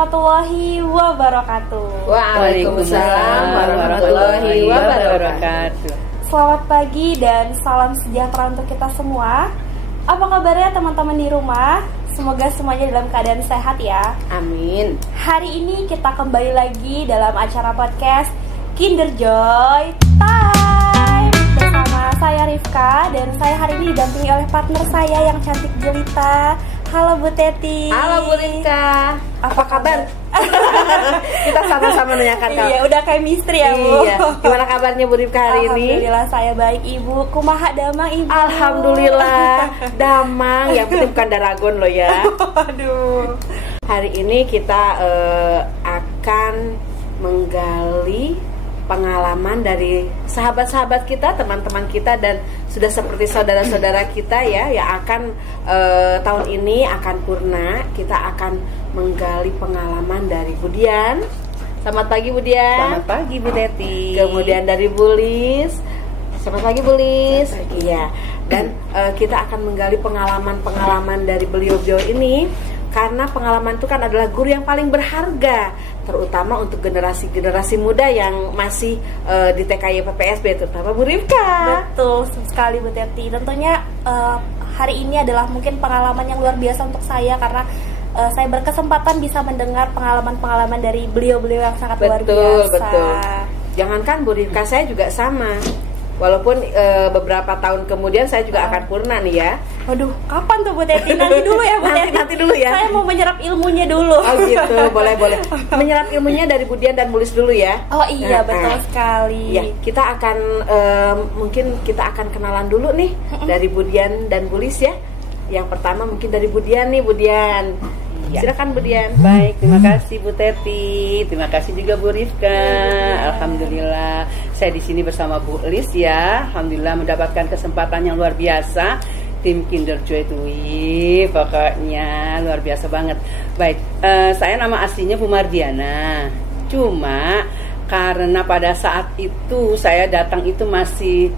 warahmatullahi wabarakatuh. Waalaikumsalam warahmatullahi wabarakatuh. Selamat pagi dan salam sejahtera untuk kita semua. Apa kabarnya teman-teman di rumah? Semoga semuanya dalam keadaan sehat ya. Amin. Hari ini kita kembali lagi dalam acara podcast Kinder Joy Time bersama saya Rifka, dan saya hari ini didampingi oleh partner saya yang cantik jelita. Halo Bu Teti. Halo Bu Rifka. Apa kabar? Kita sama-sama menanyakan kabar. Iya, udah kayak misteri ya Bu. Iya. Gimana kabarnya Bu Rifka hari ini? Alhamdulillah saya baik Ibu. Kumaha damang Ibu? Alhamdulillah damang. Yang penting bukan daragon loh ya. Aduh. Hari ini kita akan menggali pengalaman dari sahabat-sahabat kita, teman-teman kita, dan sudah seperti saudara-saudara kita ya, yang akan tahun ini akan purna. Kita akan menggali pengalaman dari Bu Dian. Selamat pagi Bu Dian. Selamat pagi Bu Teti. Kemudian dari Bu Lis. Selamat pagi Bu Lis. Iya. Dan kita akan menggali pengalaman-pengalaman dari beliau-beliau ini, karena pengalaman itu kan adalah guru yang paling berharga, terutama untuk generasi-generasi muda yang masih di TKI PPSB, terutama Bu Rifka. Betul sekali Bu Teti. Tentunya hari ini adalah mungkin pengalaman yang luar biasa untuk saya, karena saya berkesempatan bisa mendengar pengalaman-pengalaman dari beliau-beliau yang sangat luar biasa. Betul. Jangankan Bu Rifka, saya juga sama. Walaupun beberapa tahun kemudian saya juga akan purna nih ya. Waduh, kapan tuh Bu Teti? Nanti dulu ya Bu Teti. Nanti dulu ya. Saya mau menyerap ilmunya dulu. Oh gitu, boleh. Menyerap ilmunya dari Bu Dian dan Bu Lis dulu ya. Oh iya, betul sekali. Ya, kita akan mungkin kita akan kenalan dulu nih dari Bu Dian dan Bu Lis ya. Yang pertama mungkin dari Bu Dian nih, Bu Dian. Ya. Silakan Bu Dian. Baik, terima kasih Bu Teti. Terima kasih juga Bu Rifka. Alhamdulillah saya di sini bersama Bu Lis ya. Alhamdulillah mendapatkan kesempatan yang luar biasa. Tim Kinder Joy itu pokoknya luar biasa banget. Baik, saya nama aslinya Bu Mardiana. Cuma karena pada saat itu saya datang itu masih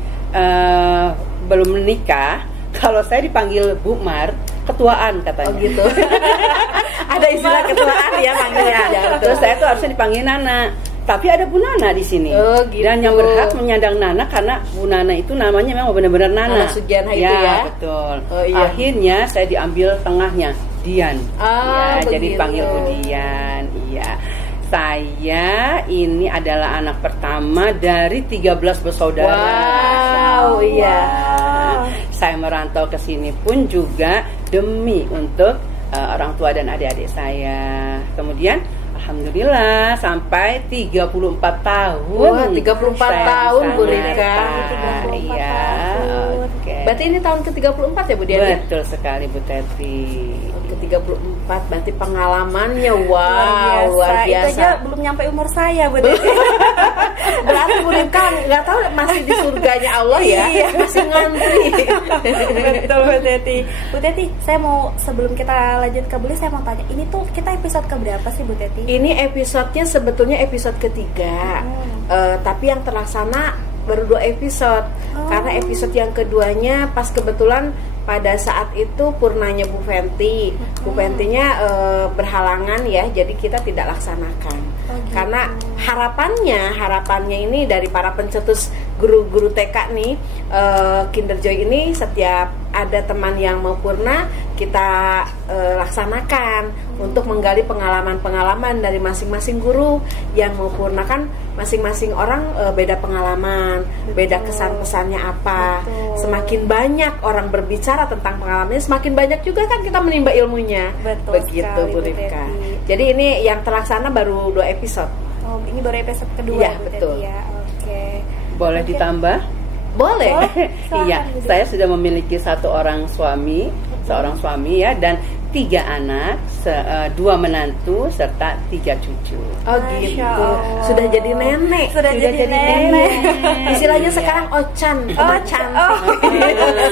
belum menikah. Kalau saya dipanggil Bu Mar, ketuaan katanya. Oh gitu. Ada istilah ketuaan ya panggilnya. Terus saya tuh harusnya dipanggil Nana. Tapi ada Bu Nana di sini. Oh, gitu. Dan yang berhak menyandang Nana karena Bu Nana itu namanya memang benar-benar Nana. Sugiana itu ya. ya. Betul. Oh, iya. Akhirnya saya diambil tengahnya, Dian. Oh, ya, jadi begitu. panggil Bu Dian. Iya. Saya ini adalah anak pertama dari 13 bersaudara. Wow, iya. Saya merantau ke sini pun juga demi untuk orang tua dan adik-adik saya. Kemudian alhamdulillah sampai 34 tahun. Wah, 34 tahun Bu Rifka. Iya. Oke. Berarti ini tahun ke-34 ya Bu Dian? Betul sekali Bu Teti. Ke-34 berarti pengalamannya luar biasa. Itu aja belum nyampe umur saya Bu Teti. Berarti Bu Rifka nggak tahu masih di surganya Allah ya. Iya. Masih ngantri. Betul Bu Teti. Bu Teti, saya mau sebelum kita lanjut ke beli, saya mau tanya, ini tuh kita episode keberapa sih Bu Teti? Ini episodenya sebetulnya episode ketiga, tapi yang terlaksana baru 2 episode. Karena episode yang keduanya pas kebetulan pada saat itu purnanya Bu Fenty. Bu Fenty-nya berhalangan ya, jadi kita tidak laksanakan. Gitu. Karena harapannya ini dari para pencetus guru-guru TK nih, Kinder Joy ini setiap ada teman yang mau purna kita laksanakan untuk menggali pengalaman-pengalaman dari masing-masing guru yang mau purna. Kan masing-masing orang beda pengalaman, beda kesan-pesannya apa. Betul. Semakin banyak orang berbicara tentang pengalamannya, semakin banyak juga kan kita menimba ilmunya. Betul Begitu sekali, Bu Bu Rifka. Teti. Jadi ini yang terlaksana baru 2 episode. Oh, ini baru episode kedua Iya, Bu Teti betul. ya. Oke. Boleh ditambah? Boleh. Silakan, Iya, Bu Teti. saya sudah memiliki seorang suami ya, dan 3 anak, 2 menantu serta 3 cucu. Oh Masya gitu. Allah. Sudah jadi nenek. Sudah jadi nenek. Istilahnya Iya. sekarang ocan, macan.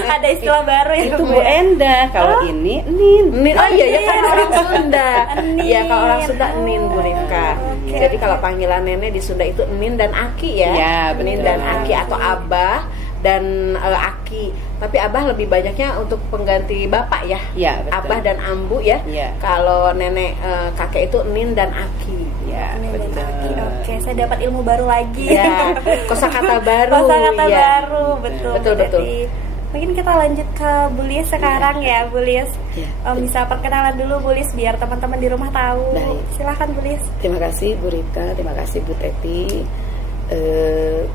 Ada istilah baru ya Itu Bu Bu ya? Enda, kalau ini Nin. Oh iya ya, kan orang Sunda. Nin. Iya, kalau orang Sunda Nin Bu Rifka. Oke. Jadi kalau panggilan nenek di Sunda itu Nin dan Aki ya. Iya, Nin betul. dan Aki atau Abah dan aki. Tapi abah lebih banyaknya untuk pengganti bapak ya. Iya, betul. Abah dan ambu ya. Iya. Kalau nenek kakek itu nin dan aki. Ya, Nin dan betul. Aki. Oke, saya dapat ilmu baru lagi. Ya, kosakata baru. Kosakata ya. baru, betul. Betul, betul. Berarti mungkin kita lanjut ke Bu Lis sekarang ya, Bu Lis. Iya. Bisa perkenalan dulu Bu Lis biar teman-teman di rumah tahu. Baik. Silahkan Bu Lis. Terima kasih Bu Rika, terima kasih Bu Teti.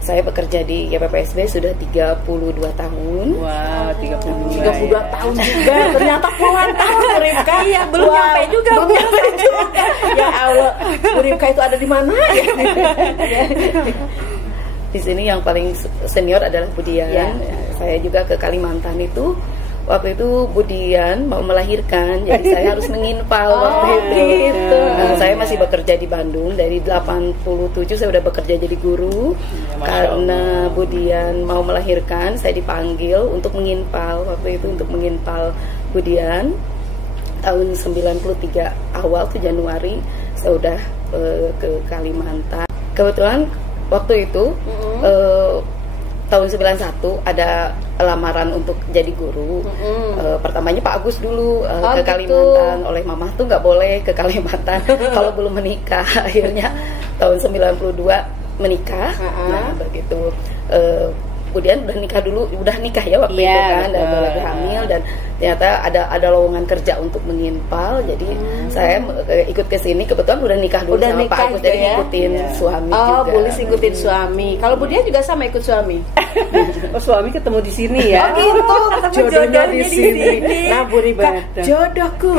Saya bekerja di YPPSB sudah 32 tahun. Wow, 32 32 tahun juga. Ternyata puluhan tahun Bu Rifka. Iya, belum nyampe juga, Belum Bu. nyampe juga. Ya Allah, Bu Rifka itu ada di mana ya? Di sini yang paling senior adalah Budian. Ya. Saya juga ke Kalimantan itu. Waktu itu Budian mau melahirkan, jadi saya harus menginpal waktu itu. gitu. Saya masih bekerja di Bandung dari 87 saya udah bekerja jadi guru. Masya Karena Allah. Budian mau melahirkan, saya dipanggil untuk menginpal waktu itu untuk menginpal Budian. Tahun 93 awal ke Januari saya udah ke Kalimantan. Kebetulan waktu itu tahun 91 ada lamaran untuk jadi guru. Pertamanya Pak Agus dulu ke gitu. Kalimantan. Oleh Mama tuh nggak boleh ke Kalimantan kalau belum menikah. Akhirnya tahun 92 menikah. Nah begitu. Kemudian udah nikah ya waktu Iya, itu kan, dan betul. lagi hamil, dan ternyata ada lowongan kerja untuk menginpal. Jadi saya ikut ke sini, kebetulan udah nikah dulu Udah sama nikah Pak Agus, juga jadi ya? ngikutin Iya. suami Oh, juga. boleh ikutin suami. Kalau Budian juga sama ikut suami. Oh, suami ketemu di sini ya. Oh gitu, jodohnya di di sini. sini. Nah, Bu Rifka, Betul. jodohku.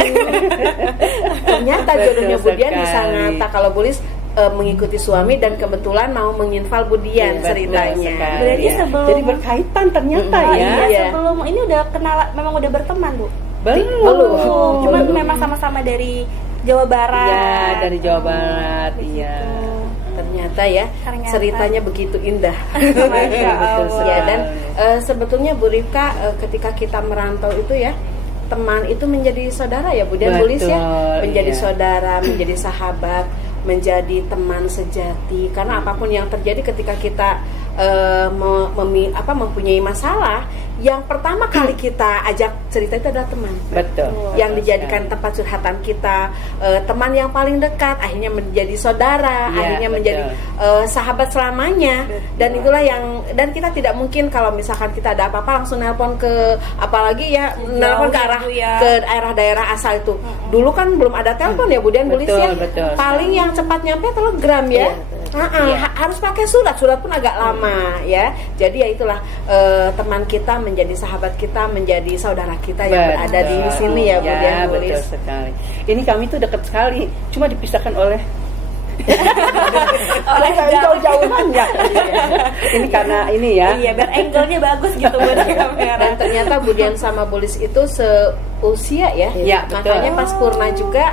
Ternyata Betul jodohnya Budian di sekali. Sangatta. Kalau Bulis mengikuti suami dan kebetulan mau menginfal Budian Iya, betul ceritanya. sekali. Berarti Ya. sebelum- Jadi berkaitan ternyata Oh, ya. iya, Iya. sebelum ini udah kenal, memang udah berteman Bu. Belum. Cuma memang sama-sama dari Jawa Barat. Iya, dari Jawa Barat. Iya. Ternyata ya Ternyata. ceritanya begitu indah. Masya Allah. Ya, dan sebetulnya Bu Rifka ketika kita merantau itu ya, teman itu menjadi saudara ya Bu dan Bulis ya, Betul, menjadi iya. saudara, menjadi sahabat, menjadi teman sejati. Karena apapun yang terjadi ketika kita mempunyai masalah, yang pertama kali kita ajak cerita itu adalah teman. Betul. Yang dijadikan tempat curhatan kita, teman yang paling dekat, akhirnya menjadi saudara, Iya, akhirnya betul. menjadi sahabat selamanya. Dan itulah dan kita tidak mungkin kalau misalkan kita ada apa-apa langsung nelpon ke, apalagi ya nelpon ke arah Bu, ya. ke daerah-daerah asal itu. Dulu kan belum ada telepon ya Bu Dian, Bulis Betul, ya. betul. Paling yang cepat nyampe telegram ya. Harus pakai surat pun agak lama ya. Jadi ya itulah teman kita menjadi sahabat kita, menjadi saudara kita yang berada di sini ya Bu Dian, Bulis. betul sekali. Ini kami tuh dekat sekali, cuma dipisahkan oleh jauh-jauhan ya. Ini karena ini ya. Iya, biar angle-nya bagus gitu buat kamera. Dan ternyata Budian sama Bulis itu seusia ya. Iya, Makanya betul. pas Purna juga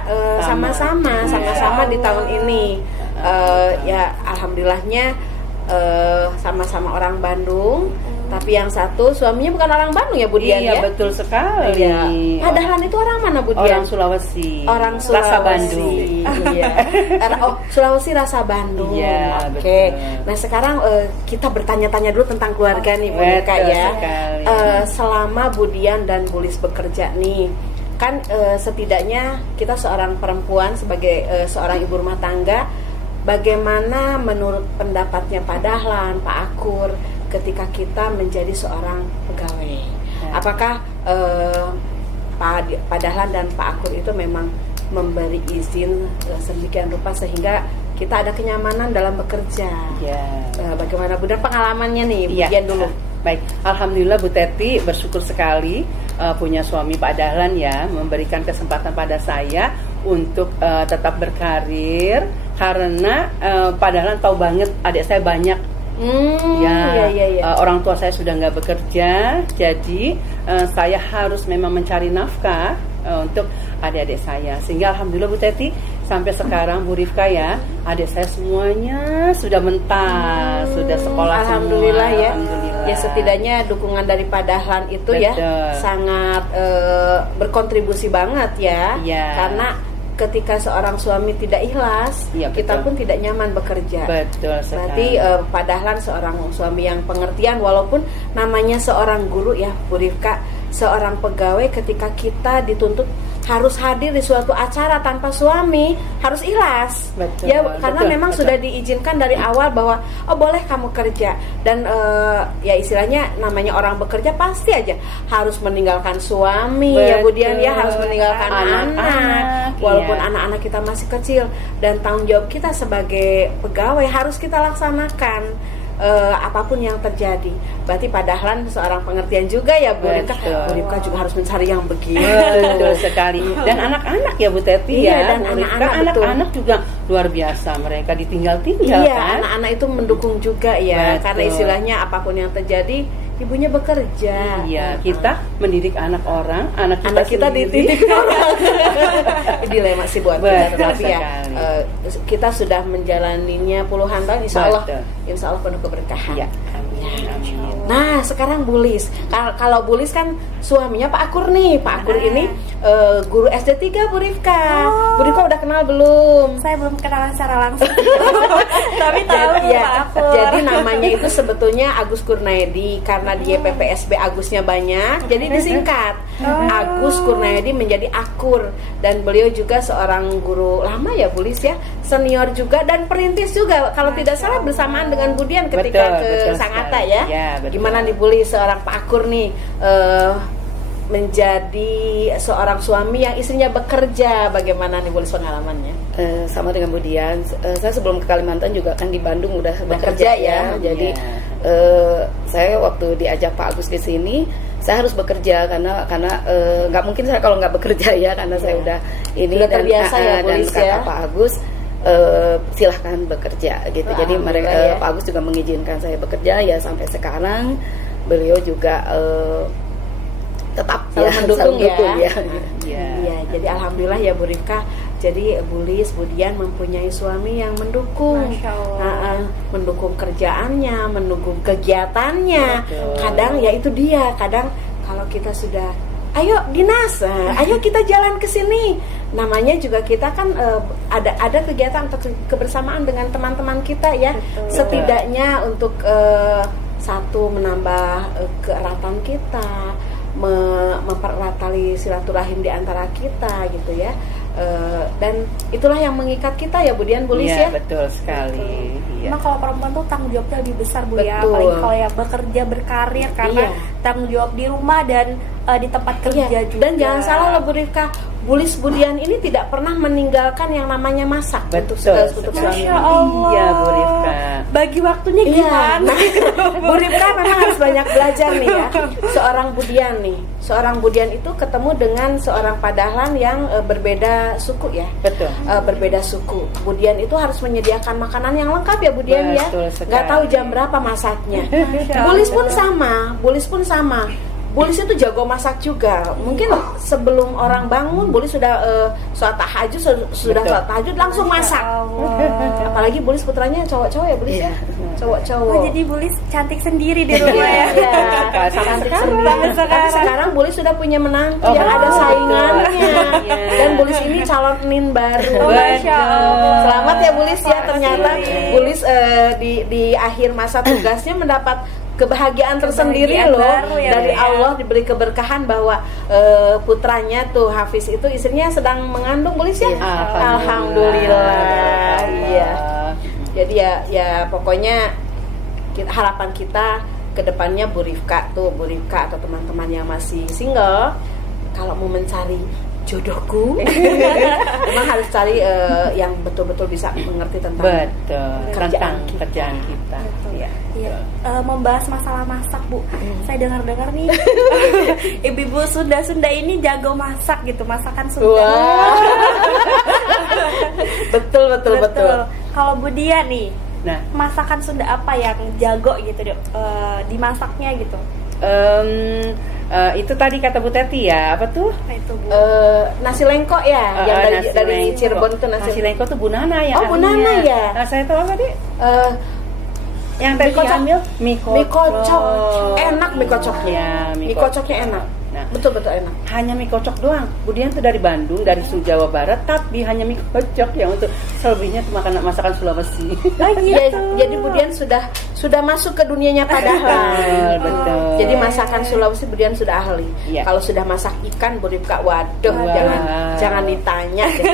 sama-sama di tahun ini. Ya alhamdulillahnya sama-sama orang Bandung. Tapi yang satu suaminya bukan orang Bandung ya Budian Iya, ya. betul sekali. Iya. Padahal itu orang mana Budian? Orang Sulawesi. Orang Sulawesi. Rasa Bandung. Iya. Sulawesi rasa Bandung. Iya, Oke. betul. Nah, sekarang kita bertanya-tanya dulu tentang keluarga nih Bu Rika Betul ya. sekali. Selama Budian dan Bulis bekerja nih, kan setidaknya kita seorang perempuan sebagai seorang ibu rumah tangga, bagaimana menurut pendapatnya Pak Dahlan, Pak Akur ketika kita menjadi seorang pegawai? Apakah Pak Dahlan dan Pak Akur itu memang memberi izin sedemikian rupa sehingga kita ada kenyamanan dalam bekerja? Ya. Bagaimana Bu dan pengalamannya nih, Bu Iya. Dian dulu? Baik, alhamdulillah Bu Teti bersyukur sekali punya suami Pak Dahlan ya, memberikan kesempatan pada saya untuk tetap berkarir karena Pak Dahlan tahu banget adik saya banyak. Iya. Orang tua saya sudah nggak bekerja, jadi saya harus memang mencari nafkah untuk adik-adik saya. Sehingga alhamdulillah Bu Teti sampai sekarang Bu Rifka ya, adik saya semuanya sudah mentas, sudah sekolah Alhamdulillah semua. ya. Alhamdulillah. Ya setidaknya dukungan dari Pak Dahlan itu ya Betul. sangat berkontribusi banget ya. Iya. Karena ketika seorang suami tidak ikhlas, Iya, kita betul. pun tidak nyaman bekerja. Betul Berarti sekali. padahal seorang suami yang pengertian, walaupun namanya seorang guru ya Bu Rifka, seorang pegawai ketika kita dituntut harus hadir di suatu acara tanpa suami, harus ikhlas. Betul, Ya, karena betul, memang betul. sudah diizinkan dari awal bahwa oh boleh kamu kerja, dan ya istilahnya namanya orang bekerja pasti aja harus meninggalkan suami, ya Bu Dian ya, harus meninggalkan Anak-anak, anak, walaupun iya. anak-anak kita masih kecil, dan tanggung jawab kita sebagai pegawai harus kita laksanakan apapun yang terjadi. Berarti padahal seorang pengertian juga ya Bu Rifka. Betul. Bu Rifka juga harus mencari yang begitu. Betul sekali. Dan anak-anak ya Bu Teti Iya, ya. dan Bu Rifka, anak-anak, betul. anak juga luar biasa. Mereka ditinggal-tinggal Iya, kan. anak-anak itu mendukung juga ya, Betul. karena istilahnya apapun yang terjadi ibunya bekerja. Iya, kita mendidik anak orang, anak kita dididik orang. Dilema sih buat kita, Betul tetapi ya sekali. kita sudah menjalaninya puluhan tahun, insya Allah Betul. penuh keberkahan. Iya. Amin. Amin. Nah, sekarang Bulis. Kalau Bulis kan suaminya Pak Akur nih. Pak Akur ini guru SD 3 Bu Rifka. Oh. Bu Rifka udah kenal belum? Saya belum kenalan secara langsung. Tapi tahu Ya, Pak Akur. jadi namanya itu sebetulnya Agus Kurnaedi, karena di YPPSB Agusnya banyak, jadi disingkat. Agus Kurnaedi menjadi Akur, dan beliau juga seorang guru lama ya Bulis ya, senior juga dan perintis juga kalau tidak salah bersamaan dengan Budian ketika Betul, betul ke Sangatta sekali. ya. Ya, betul. Gimana nih Bulis, seorang Pak Akur nih menjadi seorang suami yang istrinya bekerja, bagaimana nih Bulis pengalamannya? Sama dengan Budian, saya sebelum ke Kalimantan juga kan di Bandung udah Bekerja bekerja ya. ya. Jadi Ya. saya waktu diajak Pak Agus ke sini, saya harus bekerja karena nggak mungkin saya kalau nggak bekerja ya, karena saya udah ini Sudah terbiasa ya, dan Bulis, kata ya. Pak Agus silahkan bekerja gitu. Jadi mereka ya. Pak Agus juga mengizinkan saya bekerja ya, sampai sekarang beliau juga tetap Selalu ya, mendukung selalu ya. dukung ya. Iya. Iya, jadi alhamdulillah ya Bu Rifka. Jadi Bulis, Budian mempunyai suami yang mendukung. Masya Allah. Mendukung kerjaannya, mendukung kegiatannya. Betul. Kadang ya itu dia, kadang kalau kita sudah ayo dinas, ayo kita jalan ke sini. Namanya juga kita kan ada kegiatan atau kebersamaan dengan teman-teman kita ya. Betul. Setidaknya untuk satu menambah keeratan kita, mempererat tali silaturahim di antara kita gitu ya. Dan itulah yang mengikat kita ya Budian, Bulis Iya, ya. betul sekali. Iya. Emang kalau perempuan tuh tanggung jawabnya lebih besar Bu ya, Betul. apalagi kalau yang bekerja berkarir, karena Iya. tanggung jawab di rumah dan di tempat kerja Iya. juga. Dan jangan salah loh Bu Rifka, Bulis Budian ini tidak pernah meninggalkan yang namanya masak untuk Betul untuk sekali. suami. Masya Allah. Iya, Bu Rifka. Bagi waktunya Iya. gimana? Bu Rifka memang harus banyak belajar nih ya. Seorang Budian nih, seorang Budian itu ketemu dengan seorang Pak Dahlan yang berbeda suku ya. Betul. Berbeda suku. Budian itu harus menyediakan makanan yang lengkap ya Budian ya. Betul sekali. Nggak tahu jam berapa masaknya. Masya Bulis pun Allah. sama. Bulis pun sama. Bulis itu jago masak juga. Mungkin sebelum orang bangun, Bulis sudah sholat tahajud, sudah Betul. sholat tahajud langsung masak. Allah. Apalagi Bulis putranya cowok-cowok ya Bulis ya. Cowok-cowok. Oh, jadi Bulis cantik sendiri di rumah ya. Iya, Sampai cantik sekarang. sendiri. Sampai Tapi sekarang. sekarang Bulis sudah punya menantu Oh, yang ada betul. saingannya. Iya. Dan Bulis ini calon nin baru. Oh, Masya Allah. Selamat ya Bulis ya, ternyata Makasih. Bulis di akhir masa tugasnya mendapat kebahagiaan tersendiri Kebahagiaan loh baru ya, dari Bu ya. Allah, diberi keberkahan bahwa putranya tuh Hafiz itu istrinya sedang mengandung Bulis ya. Iya. Alhamdulillah. Iya. Jadi ya pokoknya harapan kita ke depannya Bu Rifka atau teman-teman yang masih single, kalau mau mencari jodohku memang harus cari yang betul-betul bisa mengerti tentang Betul. Kerjaan Tentang kita. kerjaan kita. Iya. Iya, membahas masalah masak Bu. Saya dengar-dengar nih ibu-ibu Sunda ini jago masak gitu, masakan Sunda. Wah. betul. Kalau Bu Dia nih, Nah, masakan Sunda apa yang jago gitu dimasaknya gitu? itu tadi kata Bu Teti ya, apa tuh? Apa itu Bu? Nasi lengko ya, yang Nasi dari lengko. Cirebon itu nasi lengko tuh Bu Nana ya. Oh, Bu ahlinya. Nana ya. Saya tahu apa tadi? Mie Yang tadi kocok. ambil mie Mie kocok enak, mie kocoknya. Ya, Mie kocoknya enak. Nah, betul enak. Hanya mie kocok doang. Budian tuh dari Bandung, dari Jawa Barat, tapi hanya mie kocok yang untuk selebihnya tuh masakan Sulawesi. Jadi Budian sudah masuk ke dunianya padahal. Betul. Jadi masakan Sulawesi Budian sudah ahli. Ya. Kalau sudah masak ikan, Burifka, waduh, jangan ditanya deh,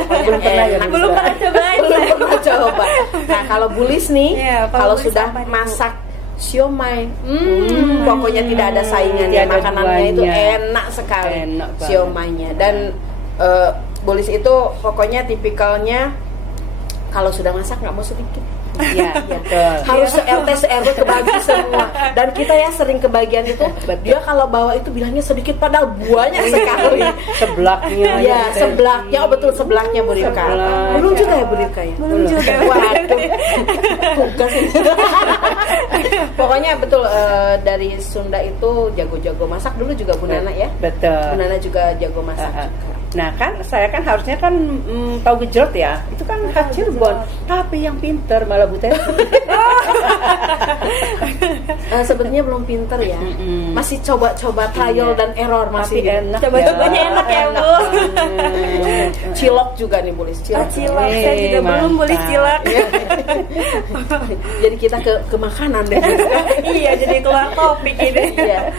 Belum pernah belum pernah coba. Nah, kalau Bulis nih, kalau Bulis sudah masak siomay, pokoknya tidak ada saingannya. Tidak ada Makanannya itu duanya. enak sekali, Enak banget. siomaynya. Dan Bulis itu pokoknya tipikalnya kalau sudah masak nggak mau sedikit. Iya, betul. Harus se-RT se-RW kebagi semua. Dan kita ya sering kebagian itu, dia kalau bawa itu bilangnya sedikit padahal banyak sekali. Seblaknya. Ya, seblaknya. Oh betul, seblaknya Bu Rifka. Seblak. Belum juga ya Bu Rifka ya? Belum juga. Waduh. Tugas ini. Pokoknya betul, dari Sunda itu jago-jago masak. Dulu juga Bu Nana ya. Betul. Bu Nana juga jago masak juga. Nah kan saya kan harusnya kan tahu gejrot ya, itu kan khas Cirebon, tapi yang pinter malah Bu Teti. Sebenarnya belum pinter ya, masih coba-coba trial dan error masih enak. Coba-cobanya enak ya Bu. Cilok juga nih Bulis, cilok. Cilok saya juga belum boleh cilok. Jadi kita ke makanan deh. Iya, jadi keluar topik ini. Iya.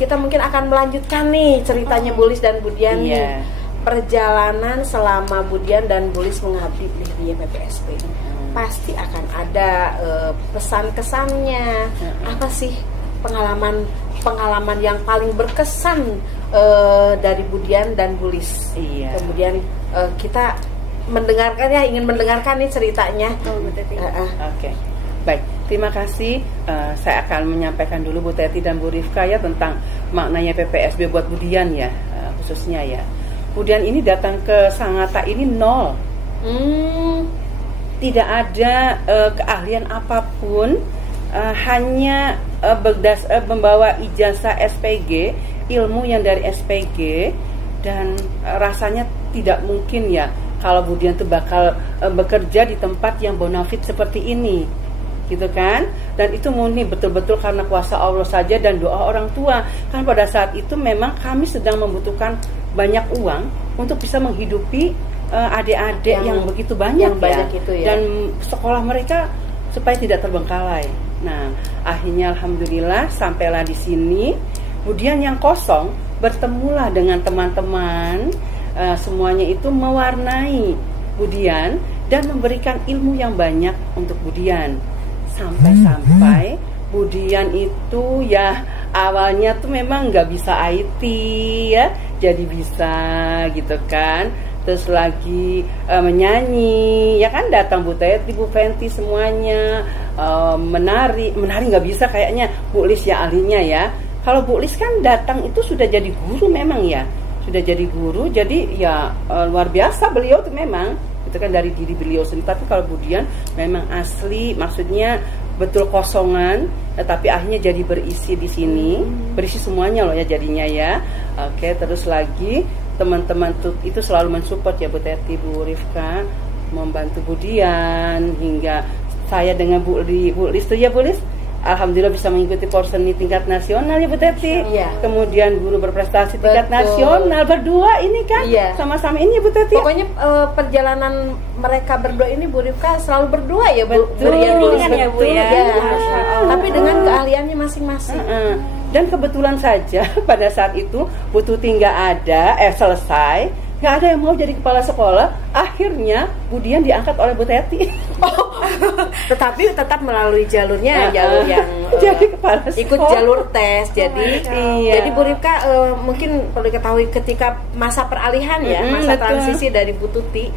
Kita mungkin akan melanjutkan nih ceritanya Bulis dan Budian nih. Perjalanan selama Budian dan Bulis mengabdi di PPSP. Pasti akan ada pesan kesannya. Apa sih pengalaman yang paling berkesan dari Budian dan Bulis? Iya. Kemudian kita ingin mendengarkan nih ceritanya. Oke. Baik, terima kasih. Saya akan menyampaikan dulu Bu Teti dan Bu Rifka ya tentang maknanya PPSB buat Budian ya, khususnya ya. Budian ini datang ke Sangatta ini nol. Tidak ada keahlian apapun, hanya membawa ijazah SPG, ilmu yang dari SPG, dan rasanya tidak mungkin ya kalau Budian itu bakal bekerja di tempat yang bonafit seperti ini, gitu kan? Dan itu murni betul-betul karena kuasa Allah saja dan doa orang tua. Kan pada saat itu memang kami sedang membutuhkan banyak uang untuk bisa menghidupi adik-adik yang begitu banyak, itu ya. Dan sekolah mereka supaya tidak terbengkalai. Nah, akhirnya alhamdulillah sampailah di sini. Kemudian yang kosong bertemulah dengan teman-teman, semuanya itu mewarnai Budian dan memberikan ilmu yang banyak untuk Budian. Sampai-sampai Budian itu ya awalnya tuh memang nggak bisa IT ya, jadi bisa gitu kan. Terus lagi menyanyi ya kan, datang Bu Teti, Bu Fenty semuanya, menari nggak bisa kayaknya Bu Lis ya ahlinya ya. Kalau Bu Lis kan datang itu sudah jadi guru memang ya, sudah jadi guru, jadi ya luar biasa beliau tuh memang. Itu kan dari diri beliau sendiri. Tapi kalau Budian memang asli, maksudnya betul kosongan, tapi akhirnya jadi berisi di sini, berisi semuanya loh ya jadinya ya. Oke, terus lagi teman-teman itu selalu mensupport ya Bu Teti, Bu Rifka, membantu Budian hingga saya dengan Bu Lis tuh ya Bu Lis. Alhamdulillah bisa mengikuti porseni tingkat nasional ya Bu Teti. Iya. Kemudian guru berprestasi tingkat nasional berdua ini kan, sama-sama ini ya Bu Teti. Pokoknya perjalanan mereka berdua ini Bu Rifka selalu berdua ya Bu. Beriringan ya Bu ya. Tapi dengan keahliannya masing-masing. Dan kebetulan saja pada saat itu Bu Tuti nggak ada, selesai, nggak ada yang mau jadi kepala sekolah. Akhirnya Budian diangkat oleh Bu Teti. Tetapi tetap melalui jalurnya, jalur yang jadi kepala sekolah. Ikut jalur tes. Jadi Bu Rifka mungkin perlu diketahui ketika masa peralihan ya, masa transisi dari Bu Tuti,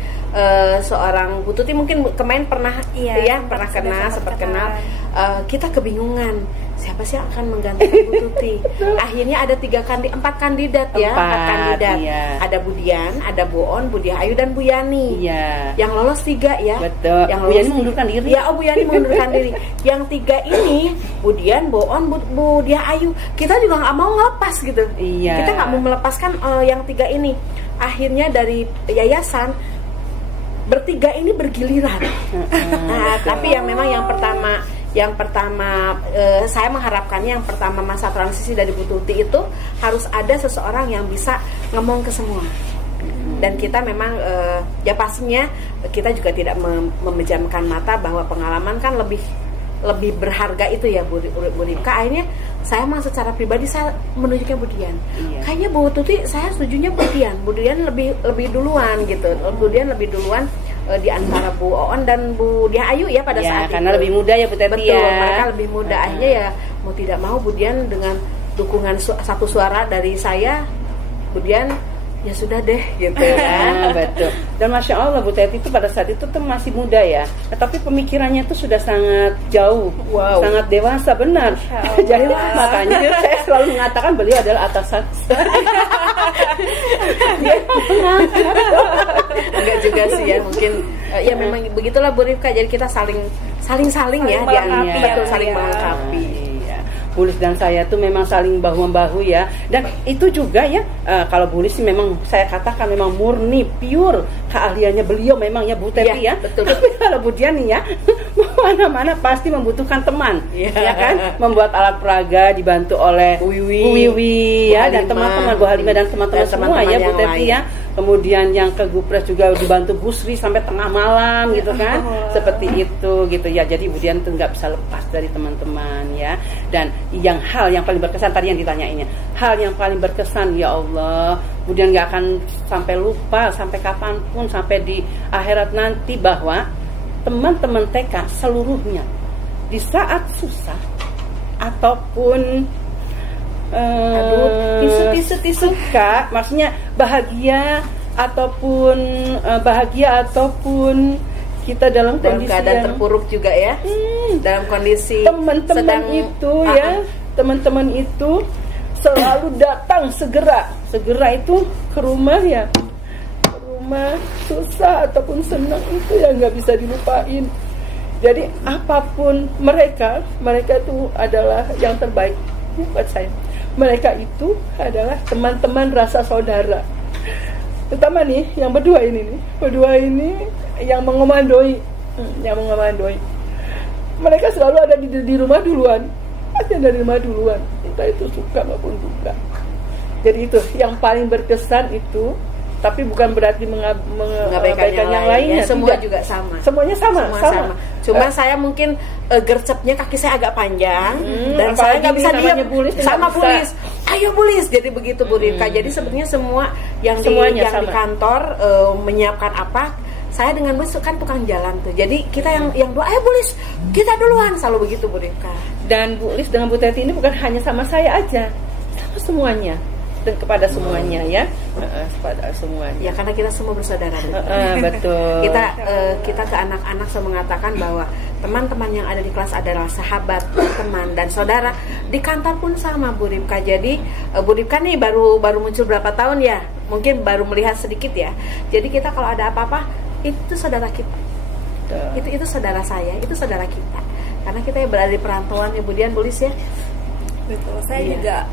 seorang Bu Tuti mungkin kemarin pernah sempat kenal. Kita kebingungan siapa sih yang akan menggantikan Bu Tuti. Akhirnya ada 4 kandidat ya, 4 kandidat. Iya. Ada Budian, ada Bu On, Bu Dia Ayu dan Bu Yani. Iya. Yang lolos 3 ya. Betul. Yang Bu Yani mengundurkan diri. Ya, Bu Yani mengundurkan diri. Yang 3 ini Budian, Bu On, Bu Dia Ayu. Kita juga nggak mau ngelepas gitu. Iya. Kita nggak mau melepaskan yang 3 ini. Akhirnya dari yayasan bertiga ini bergiliran. Tapi yang memang yang pertama yang pertama saya mengharapkannya yang pertama masa transisi dari Bu Tuti itu harus ada seseorang yang bisa ngomong ke semua. Dan kita memang ya pastinya kita juga tidak memejamkan mata bahwa pengalaman kan lebih berharga itu ya Bu Rifka. Akhirnya saya memang secara pribadi saya menunjuknya Bu Dian. Kayaknya Bu Tuti saya setujunya Bu Dian. Bu Dian lebih duluan gitu. Bu Dian lebih duluan di antara Bu Oon dan Bu Dia Ayu ya pada saat karena itu. lebih muda ya Bu Teti. Betul, mereka lebih muda. Akhirnya ya mau tidak mau Bu Dian dengan dukungan satu suara dari saya, Bu Dian ya sudah deh gitu kan. Betul. Dan Masya Allah Bu Teti itu pada saat itu tuh masih muda ya, tapi pemikirannya tuh sudah sangat jauh, sangat dewasa, benar. Jadi makanya saya selalu mengatakan beliau adalah atasan. Enggak juga sih ya, mungkin ya memang begitulah Bu Rifka. Jadi kita saling ya, betul, saling melengkapi. Bulis dan saya tuh memang saling bahu-membahu ya, dan itu juga ya kalau Bulis sih memang saya katakan memang murni pure keahliannya beliau memang ya Bu Teti ya. Betul. Tapi kalau Bu Dian nih ya mana-mana pasti membutuhkan teman ya kan, membuat alat peraga dibantu oleh Bu Wiwi ya, dan teman-teman Bu Halimah dan teman-teman semua ya Bu Teti ya. Kemudian yang ke Gupres juga dibantu Bu Sri sampai tengah malam gitu kan, seperti itu gitu ya. Jadi Bu Dian tuh nggak bisa lepas dari teman-teman ya. Dan hal yang paling berkesan tadi yang ditanyainnya, hal yang paling berkesan ya Allah, Bu Dian nggak akan sampai lupa sampai kapanpun, sampai di akhirat nanti, bahwa teman-teman TK seluruhnya di saat susah ataupun tisu Kak, maksudnya bahagia ataupun kita dalam kondisi keadaan terpuruk juga ya, dalam kondisi teman-teman itu ya, teman-teman itu selalu datang segera itu ke rumah ya, ke rumah susah ataupun senang itu ya nggak bisa dilupain. Jadi apapun mereka itu adalah yang terbaik buat saya. Mereka itu adalah teman-teman rasa saudara. Terutama nih yang berdua ini yang mengomandoi. Mereka selalu ada di rumah duluan. Pasti ada di rumah duluan. Entah itu suka maupun duka. Jadi itu yang paling berkesan itu. Tapi bukan berarti mengabaikan yang lainnya. Semua tidak. juga sama. Semuanya sama. Cuma saya mungkin gercepnya kaki saya agak panjang dan saya nggak bisa diam sama Bulis. Ayo Bulis. Jadi begitu Bu Rifka. Jadi sebenarnya semua yang di kantor menyiapkan apa, saya dengan Bulis kan tukang jalan tuh. Jadi kita yang dua, ayo Bulis, kita duluan, selalu begitu Bu Rifka. Dan Bulis dengan Bu Teti ini bukan hanya sama saya aja, sama semuanya. Dan kepada semuanya ya, kepada semuanya. Ya karena kita semua bersaudara. Betul. Kita ke anak-anak saya mengatakan bahwa teman-teman yang ada di kelas adalah sahabat, teman dan saudara. Di kantor pun sama Bu Rifka. Jadi Bu Rifka nih baru muncul berapa tahun ya? Mungkin baru melihat sedikit ya. Jadi kita kalau ada apa-apa itu saudara kita. Itu saudara saya, itu saudara kita. Karena kita yang berada di perantauan ya Bu Dian, Bulis ya. Betul, saya juga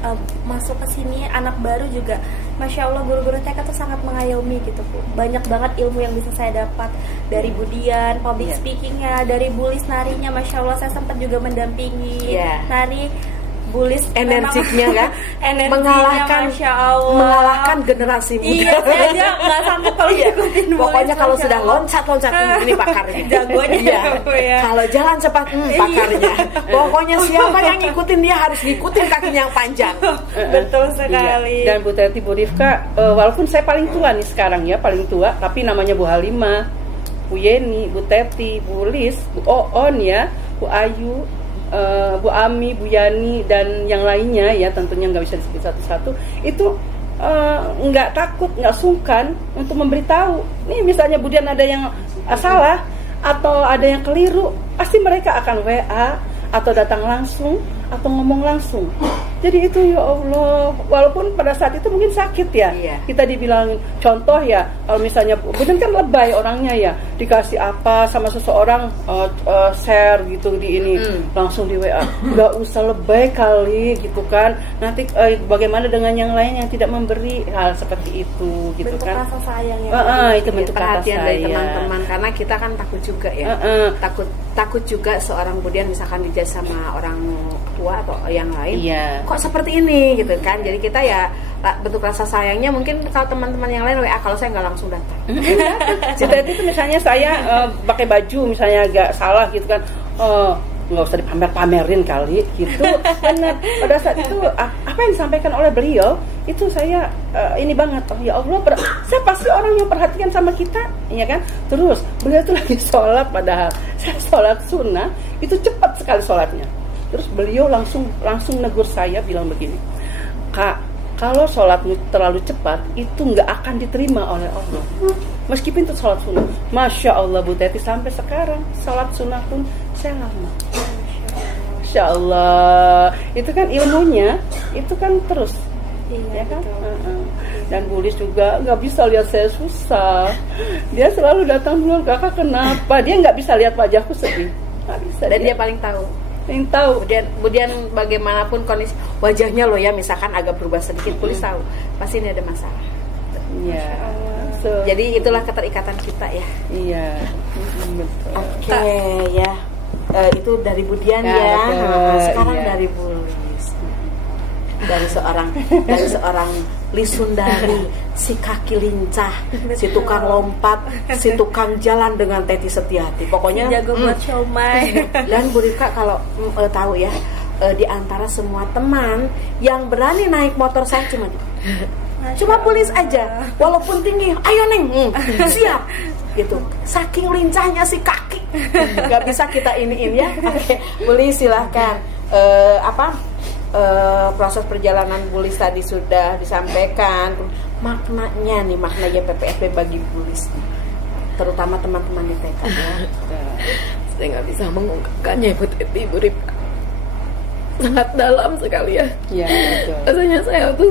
masuk ke sini anak baru juga, Masya Allah guru-guru TK tuh sangat mengayomi gitu Bu. Banyak banget ilmu yang bisa saya dapat dari Bu Dian, public speakingnya, dari Bulis narinya, Masya Allah saya sempat juga mendampingi nari. Bulis energiknya kan, mengalahkan generasi muda. Iya, saya aja nggak sanggup kalau ikutin Bulis. Pokoknya kalau sudah loncat ini pakarnya. Jagonya. Kalau jalan cepat pakarnya. Pokoknya siapa yang ngikutin dia harus ngikutin kakinya yang panjang. Betul sekali. Dan Bu Teti, Bu Rifka, walaupun saya paling tua nih sekarang ya, paling tua, tapi namanya Bu Halimah, Bu Yeni, Bu Teti, Bu Lis, Bu Oon ya, Bu Ayu, Bu Ami, Bu Yani dan yang lainnya ya, tentunya nggak bisa disebut satu-satu, itu nggak takut, nggak sungkan untuk memberitahu. Nih misalnya Bu Dian ada yang salah atau ada yang keliru, pasti mereka akan WA atau datang langsung atau ngomong langsung. Jadi itu ya Allah, walaupun pada saat itu mungkin sakit ya, kita dibilang contoh ya, kalau misalnya Buden kan lebay orangnya ya, dikasih apa sama seseorang share gitu di ini, langsung di WA, nggak usah lebay kali gitu kan, nanti bagaimana dengan yang lain yang tidak memberi hal seperti itu gitu bentuk kan. Rasa sayang ya. Itu bentuk perhatian rasa dari sayang. teman-teman, karena kita kan takut juga ya, takut juga seorang Budian misalkan dijudge sama orang tua atau yang lain, kok seperti ini gitu kan. Jadi kita ya bentuk rasa sayangnya mungkin kalau teman-teman yang lain WA, kalau saya nggak langsung datang. Jadi itu misalnya saya pakai baju misalnya agak salah gitu kan, nggak usah dipamer-pamerin kali gitu. Karena pada saat itu apa yang disampaikan oleh beliau itu saya ini banget, oh ya Allah, saya pasti orang yang perhatikan sama kita, ya kan. Terus beliau tuh lagi sholat, padahal saya sholat sunnah itu cepat sekali sholatnya. Terus beliau langsung negur saya, bilang begini, Kak, kalau sholatmu terlalu cepat itu nggak akan diterima oleh Allah, meskipun itu sholat sunnah. Masya Allah Bu Teti, sampai sekarang sholat sunnah pun saya lama. Masya Allah, itu kan ilmunya itu kan terus, ya kan. Dan Bu Lis juga nggak bisa lihat saya susah, dia selalu datang dulu, Kakak kenapa? Dia nggak bisa lihat wajahku sedih, nggak bisa. Dan dia paling tahu. Kemudian bagaimanapun kondisi wajahnya loh ya, misalkan agak berubah sedikit, Bulis tahu pasti ini ada masalah. Iya. Jadi itulah keterikatan kita ya. Iya. Betul. Oke ya. Itu dari Budian ya. Sekarang dari Bulis. Dari seorang Lisundari, si kaki lincah, si tukang lompat, si tukang jalan dengan Teti Setiati. Pokoknya jago buat siomay. Dan Bu Rika kalau tahu ya, di antara semua teman yang berani naik motor saya cuma Bulis aja, walaupun tinggi, ayo Neng, siap gitu. Saking lincahnya si kaki, nggak bisa kita iniin ya. Oke, Bulis silahkan. Proses perjalanan Bulis tadi sudah disampaikan, maknanya PPSB bagi Bulis, terutama teman-teman di TK ya. Saya nggak bisa mengungkapkannya Bu Teti, Bu Rika, sangat dalam sekali ya. Iya, betul. Rasanya saya tuh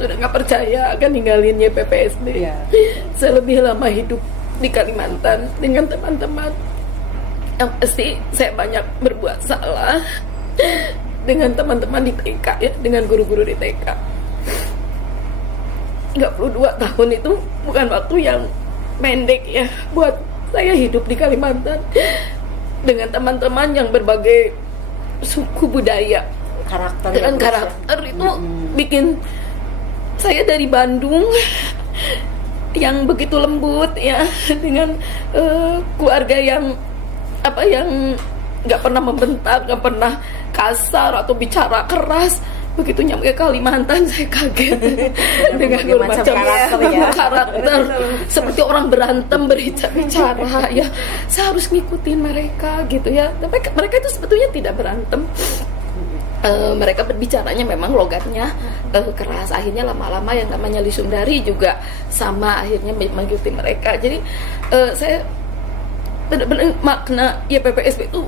sudah nggak percaya akan ninggalin YPPSB. Saya lebih lama hidup di Kalimantan dengan teman-teman. Yang pasti saya banyak berbuat salah dengan teman-teman di TK ya, dengan guru-guru di TK. 32 tahun itu bukan waktu yang pendek ya buat saya hidup di Kalimantan dengan teman-teman yang berbagai suku budaya, karakter itu bikin saya dari Bandung yang begitu lembut ya, dengan keluarga yang nggak pernah membentak, nggak pernah kasar atau bicara keras, begitu nyampe Kalimantan saya kaget dengan bermacam karakter seperti orang berantem berbicara ya. Saya harus ngikutin mereka gitu ya, tapi mereka itu sebetulnya tidak berantem. Mereka berbicaranya memang logatnya keras. Akhirnya lama-lama yang namanya Lisundari juga sama, akhirnya mengikuti mereka. Jadi saya benar-benar makna YPPSB itu,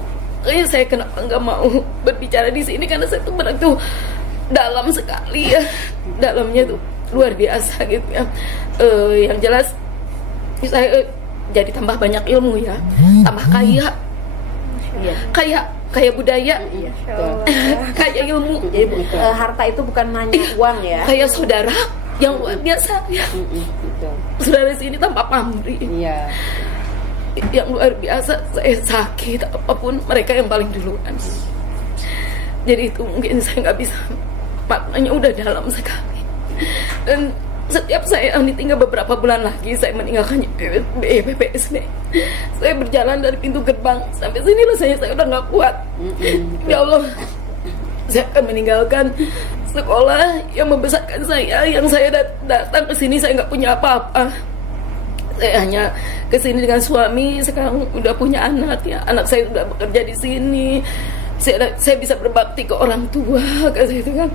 saya kenapa nggak mau berbicara di sini, karena saya tuh benar-benar dalam sekali ya, dalamnya tuh luar biasa gitu ya. Yang jelas saya jadi tambah banyak ilmu ya, tambah kaya, kaya budaya, kaya ilmu. Jadi harta itu bukan hanya uang ya, kaya saudara yang luar biasa ya. Saudara sini tanpa pamrih. Yang luar biasa, saya sakit apapun mereka yang paling duluan. Jadi itu mungkin saya nggak bisa, maknanya udah dalam sekali. Dan setiap saya tinggal beberapa bulan lagi saya meninggalkan YPPSB, saya berjalan dari pintu gerbang sampai sini rasanya saya udah nggak kuat. Ya Allah, saya akan meninggalkan sekolah yang membesarkan saya, yang saya datang ke sini saya nggak punya apa-apa. Saya hanya kesini dengan suami, sekarang udah punya anak ya, anak saya udah bekerja di sini. Saya bisa berbakti ke orang tua, kasih itu kan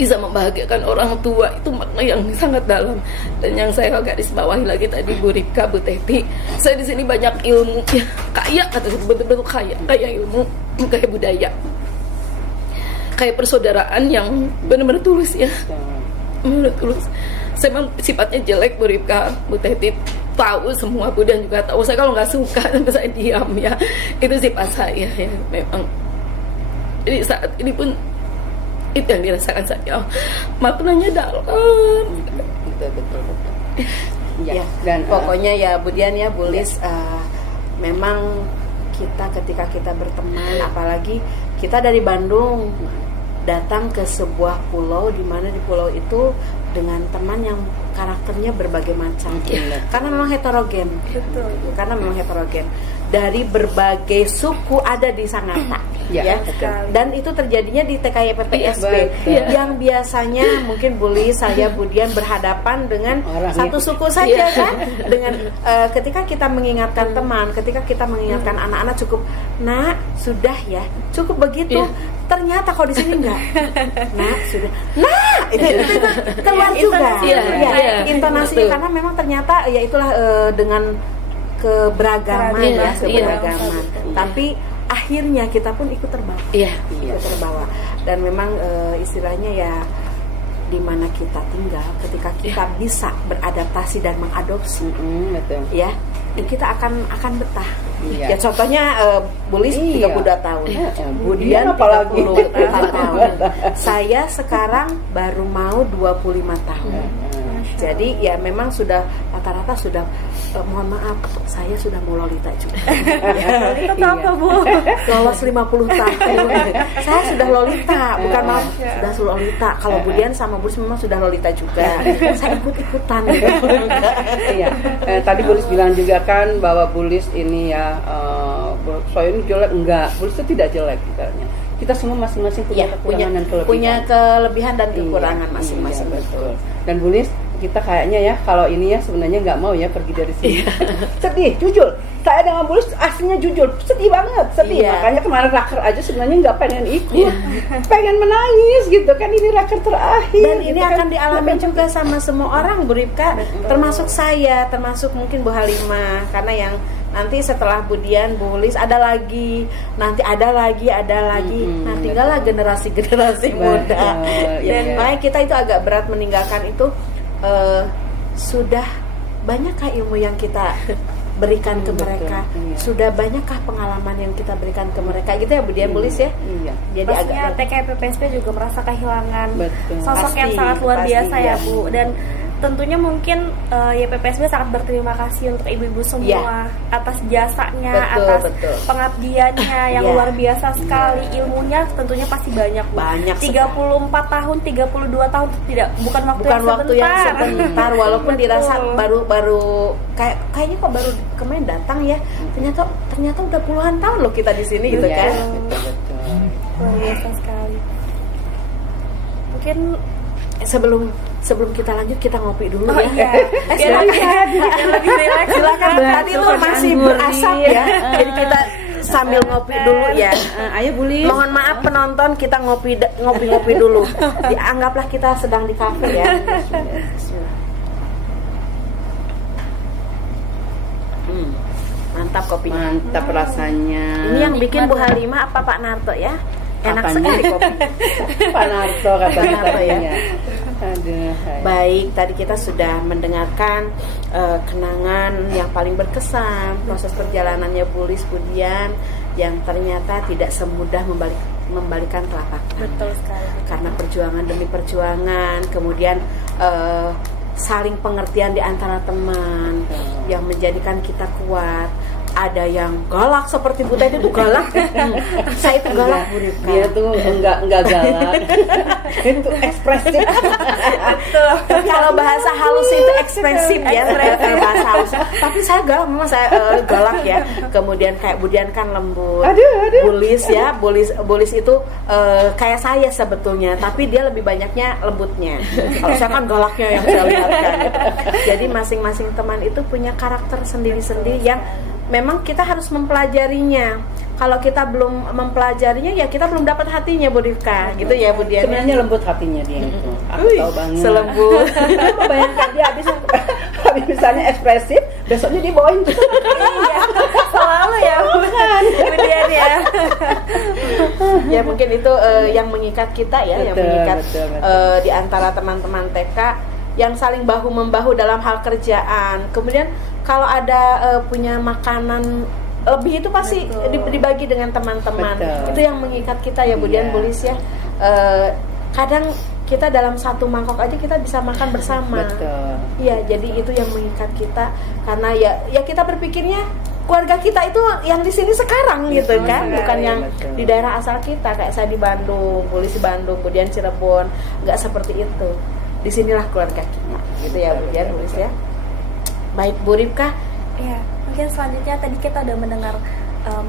bisa membahagiakan orang tua, itu makna yang sangat dalam. Dan yang saya garis bawahi lagi tadi Bu Rika, Bu Teti, saya di sini banyak ilmu ya, kaya, kata betul-betul kaya ilmu, kaya budaya. kayak persaudaraan yang benar-benar tulus ya, benar tulus. Saya memang sifatnya jelek Bu Rifka, Bu Teti tahu semua, Bu dan juga tahu saya kalau nggak suka sampai saya diam ya, itu sifat saya ya memang. Jadi saat ini pun itu yang dirasakan saya, maknanya dalam. Betul. Ya, dan pokoknya ya Bu Dian ya, Bu Lis, memang kita ketika kita berteman, apalagi kita dari Bandung datang ke sebuah pulau, di mana di pulau itu dengan teman yang karakternya berbagai macam, karena memang heterogen. Betul. Karena memang heterogen. Dari berbagai suku ada di Sangatta, ya. Dan itu terjadinya di TKI PPSB, yang biasanya mungkin Buli, saya, Budian berhadapan dengan satu suku saja kan. Dengan ketika kita mengingatkan teman, ketika kita mengingatkan anak-anak, cukup, nak, sudah ya, cukup begitu. Ternyata kalau di sini enggak, nah sudah, nah itu keluar juga, intonasinya, karena memang ternyata ya itulah dengan keberagaman ya, keberagaman. Tapi akhirnya kita pun ikut terbawa, ikut terbawa. Dan memang istilahnya ya, di mana kita tinggal, ketika kita bisa beradaptasi dan mengadopsi, ya, kita akan betah. Ya contohnya Bulis 32 tahun, Budian 34 tahun, saya sekarang baru mau 25 tahun. Jadi ya memang sudah rata-rata sudah, mohon maaf, saya sudah mau lolita juga. Lolita apa Bu? Lolos 50 tahun. Saya sudah lolita, bukan mau, sudah lolita. Kalau Budian sama Bulis memang sudah lolita juga. Saya ikut-ikutan. Iya. Tadi Bulis bilang juga kan bahwa Bulis ini ya, saya ini jelek, enggak. Bulis itu tidak jelek katanya. Kita semua masing-masing punya kekurangan dan kelebihan. Punya kelebihan dan kekurangan masing-masing. Betul. Dan Bulis, kita kayaknya ya, kalau ini ya sebenarnya nggak mau ya pergi dari sini. Sedih, jujur. Saya dengan Bulis aslinya jujur, sedih banget, sedih. Makanya kemarin raker aja sebenarnya nggak pengen ikut, pengen menangis gitu kan, ini raker terakhir. Dan ini akan dialami juga sama semua orang, Bu Rifka, termasuk saya, termasuk mungkin Bu Halimah, karena yang nanti setelah Budian, Bulis ada lagi, nanti ada lagi. Nah, tinggallah generasi muda. Dan makanya kita itu agak berat meninggalkan itu. Sudah banyakkah ilmu yang kita berikan ke mereka? Sudah banyakkah pengalaman yang kita berikan ke mereka? Gitu ya, Budian, Bulis ya. Jadi pastinya TKI PPSB juga merasa kehilangan sosok yang sangat luar biasa ya Bu. Dan tentunya mungkin YPPSB sangat berterima kasih untuk ibu-ibu semua atas jasanya, atas pengabdiannya yang luar biasa sekali. Ilmunya tentunya pasti banyak. 34 tahun, 32 tahun bukan waktu yang sebentar. Walaupun dirasa baru kayaknya kok baru kemarin datang ya. Ternyata udah puluhan tahun loh kita di sini gitu kan. Luar biasa sekali. Mungkin sebelum kita lanjut, kita ngopi dulu ya. Biar lebih rileks. Silakan. Tadi lu masih berasap ya. Jadi kita sambil ngopi dulu ya. Ayo Bulis. Mohon maaf penonton, kita ngopi dulu. Dianggaplah kita sedang di kafe ya. Mantap kopinya. Mantap rasanya. Ini yang bikin Bu Halimah apa Pak Narto ya? Enak sekali kopi. Pak Narto katanya ya. Baik, tadi kita sudah mendengarkan kenangan yang paling berkesan, proses perjalanannya Bulis Budian yang ternyata tidak semudah membalikan telapak tangan. Betul sekali. Karena perjuangan demi perjuangan, kemudian saling pengertian di antara teman yang menjadikan kita kuat. Ada yang galak seperti Bu Teti itu galak. Saya itu galak, Bu Rifka. Dia tuh enggak galak. Itu ekspresif. Betul. Kalau bahasa halus itu ekspresif ya, bahasa halus. Tapi saya galak, memang saya galak ya. Kemudian kayak Budian kan lembut. Bulis ya, Bulis itu kayak saya sebetulnya, tapi dia lebih banyaknya lembutnya. Kalau saya kan galaknya yang saya lihatkan. Jadi masing-masing teman itu punya karakter sendiri-sendiri yang memang kita harus mempelajarinya. Kalau kita belum mempelajarinya, ya kita belum dapat hatinya, Bu Rifka. Gitu ya, Bu Dian. Sebenarnya lembut hatinya dia itu. Aku tahu banget. Selembut. Bayangkan dia habis misalnya ekspresif, besoknya dia bawain. Iya, selalu ya kemudian ya. Ya mungkin itu yang mengikat kita ya, yang mengikat di antara teman-teman TK yang saling bahu membahu dalam hal kerjaan. Kemudian kalau ada punya makanan lebih itu pasti dibagi dengan teman-teman. Itu yang mengikat kita ya, Budian, Bu Lis ya. Kadang kita dalam satu mangkok aja kita bisa makan bersama. Iya, jadi itu yang mengikat kita karena ya kita berpikirnya keluarga kita itu yang di sini sekarang gitu kan, bukan yang di daerah asal kita kayak saya di Bandung, Bu Lis di Bandung, kemudian Cirebon, nggak seperti itu. Disinilah keluarga kita, gitu ya, Budian, Bu Lis ya. Baik, Bu Rifka. Ya, mungkin selanjutnya tadi kita udah mendengar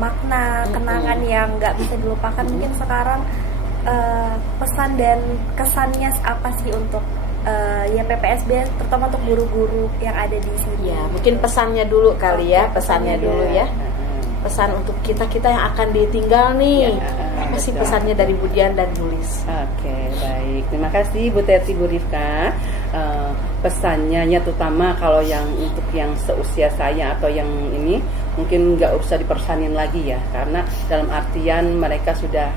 makna kenangan yang nggak bisa dilupakan. Mungkin sekarang pesan dan kesannya apa sih untuk ya PPSB, terutama untuk guru-guru yang ada di sini? Ya, mungkin pesannya dulu kali ya, pesannya dulu ya. Pesan untuk kita yang akan ditinggal nih. Apa sih pesannya dari Budian dan Bu Lis? Oke, baik. Terima kasih Bu Teti, Bu Rifka. Pesannya terutama kalau yang untuk yang seusia saya atau yang ini mungkin nggak usah dipersanin lagi ya, karena dalam artian mereka sudah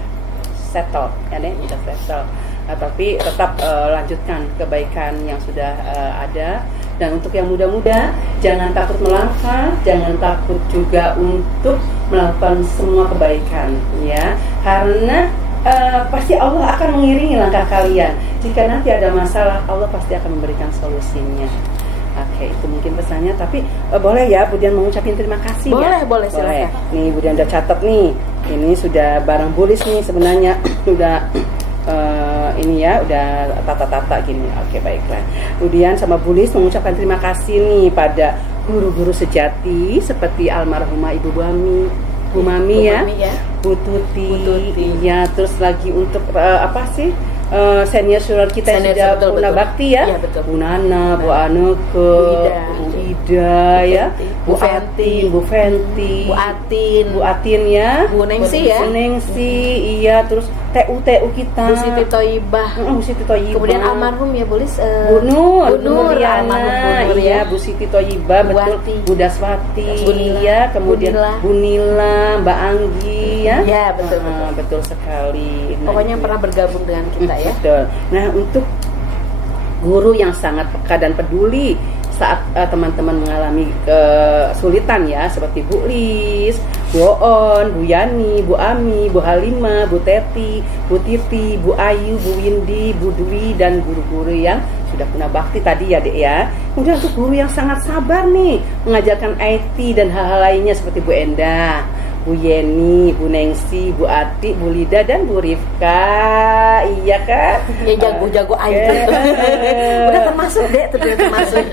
settle, ya deh, sudah settle. Tapi tetap lanjutkan kebaikan yang sudah ada. Dan untuk yang muda-muda, jangan takut melangkah, jangan takut juga untuk melakukan semua kebaikan, ya. Karena pasti Allah akan mengiringi langkah kalian. Jika nanti ada masalah, Allah pasti akan memberikan solusinya. Oke, itu mungkin pesannya. Tapi boleh ya, Budian mengucapin terima kasih. Boleh, silakan. Nih, Budian udah catat nih. Ini sudah barang Bu Lis nih sebenarnya. Udah ini ya, udah tata-tata gini. Oke, baiklah. Kemudian sama Bu Lis mengucapkan terima kasih nih pada guru-guru sejati seperti almarhumah Ibu Bu Mami ya, Bu Tuti. Ya, terus lagi untuk apa sih? Senior senior kita yang sudah Puna Bakti ya, Bu Nana, Bu Aneke, Bu Ida ya, Bu Fenti, Bu Atin ya, Bu Nengsi ya, Bu Nengsi, iya, terus TU kita, Bu Siti Toibah, kemudian almarhum ya Bu Lis, Bu Nur Riana, iya, Bu Siti Toibah, betul, Bu Daswati, iya, kemudian Bu Nila, Mbak Anggi ya, betul sekali. Pokoknya yang pernah bergabung dengan kita ya. Betul. Nah, untuk guru yang sangat peka dan peduli saat teman-teman mengalami kesulitan ya, seperti Bu Lis, Bu On, Bu Yani, Bu Ami, Bu Halimah, Bu Teti, Bu Titi, Bu Ayu, Bu Windy, Bu Dwi, dan guru-guru yang sudah Puna Bakti tadi ya Dek ya. Kemudian untuk guru yang sangat sabar nih mengajarkan IT dan hal-hal lainnya seperti Bu Enda, Bu Yeni, Bu Nengsi, Bu Ati, Bu Lida, dan Bu Rifka. Iya kan? Ya jago-jago aja. Udah termasuk Dek, termasuk.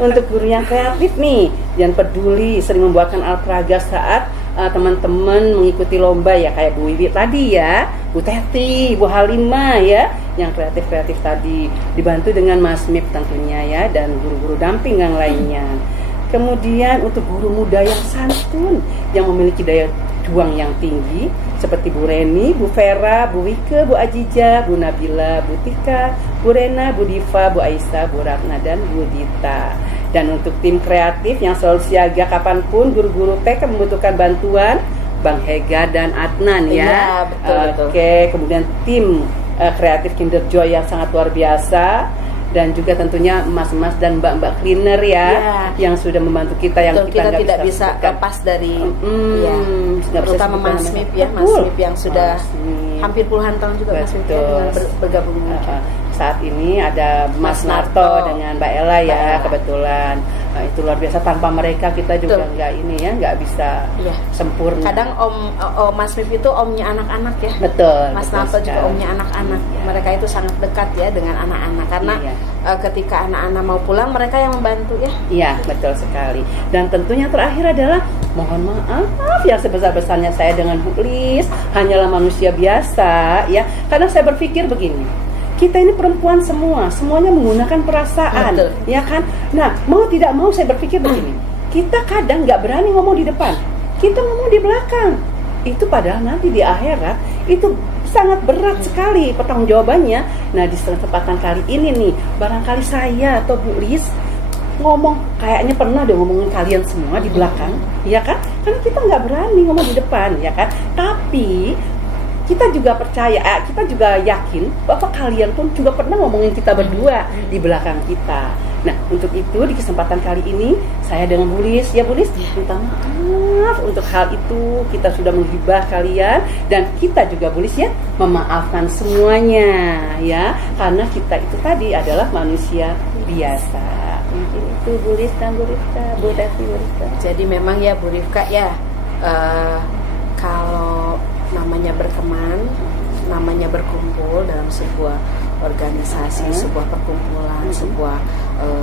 Untuk guru yang kreatif nih, yang peduli, sering membuatkan alat peraga saat teman-teman mengikuti lomba ya, kayak Bu Wiwi tadi ya, Bu Teti, Bu Halimah ya, yang kreatif-kreatif tadi, dibantu dengan Mas Mip tentunya ya, dan guru-guru damping yang lainnya. Kemudian untuk guru muda yang santun, yang memiliki daya juang yang tinggi, seperti Bu Reni, Bu Vera, Bu Wike, Bu Ajija, Bu Nabila, Bu Tika, Bu Rena, Bu Diva, Bu Aisyah, Bu Ratna, dan Bu Dita. Dan untuk tim kreatif yang selalu siaga kapanpun guru-guru TK membutuhkan bantuan, Bang Hega dan Adnan ya. Iya, betul. Oke, kemudian tim kreatif Kinder Joy yang sangat luar biasa. Dan juga tentunya mas-mas dan mbak-mbak cleaner ya, yang sudah membantu kita, yang kita tidak bisa lepas dari terutama Mas Mip ya, Mas Mip yang sudah hampir puluhan tahun juga Mas Mip ya, dengan bergabung saat ini ada Mas Narto dengan Mbak Ella ya, kebetulan. Itu luar biasa, tanpa mereka kita juga nggak bisa sempurna. Kadang Om Mas Mip itu omnya anak-anak ya. Betul. Mas Narto juga omnya anak-anak. Mereka itu sangat dekat ya dengan anak-anak, karena ketika anak-anak mau pulang mereka yang membantu ya. Iya, betul sekali. Dan tentunya terakhir adalah mohon maaf yang sebesar-besarnya saya dengan Bu Lis, hanyalah manusia biasa ya. Karena saya berpikir begini, kita ini perempuan semuanya menggunakan perasaan, ya kan? Nah, mau tidak mau saya berpikir begini, kita kadang nggak berani ngomong di depan, kita ngomong di belakang. Itu padahal nanti di akhirat itu sangat berat sekali pertanggungjawabannya. Nah, di kesempatan kali ini nih, barangkali saya atau Bu Lis ngomong, kayaknya pernah deh ngomongin kalian semua di belakang, ya kan? Karena kita nggak berani ngomong di depan, ya kan? Tapi kita juga percaya, kita juga yakin bahwa kalian pun juga pernah ngomongin kita berdua di belakang kita. Nah, untuk itu di kesempatan kali ini saya dengan Bu Lis, ya Bu Lis, minta maaf untuk hal itu. Kita sudah menghibah kalian dan kita juga Bu Lis ya memaafkan semuanya ya, karena kita itu tadi adalah manusia biasa. Mungkin itu Bu Lis dan Bu Rifka, Bu Teti, Bu Rifka. Jadi memang ya Bu Rifka ya, kalau namanya berteman, namanya berkumpul dalam sebuah organisasi, sebuah perkumpulan, sebuah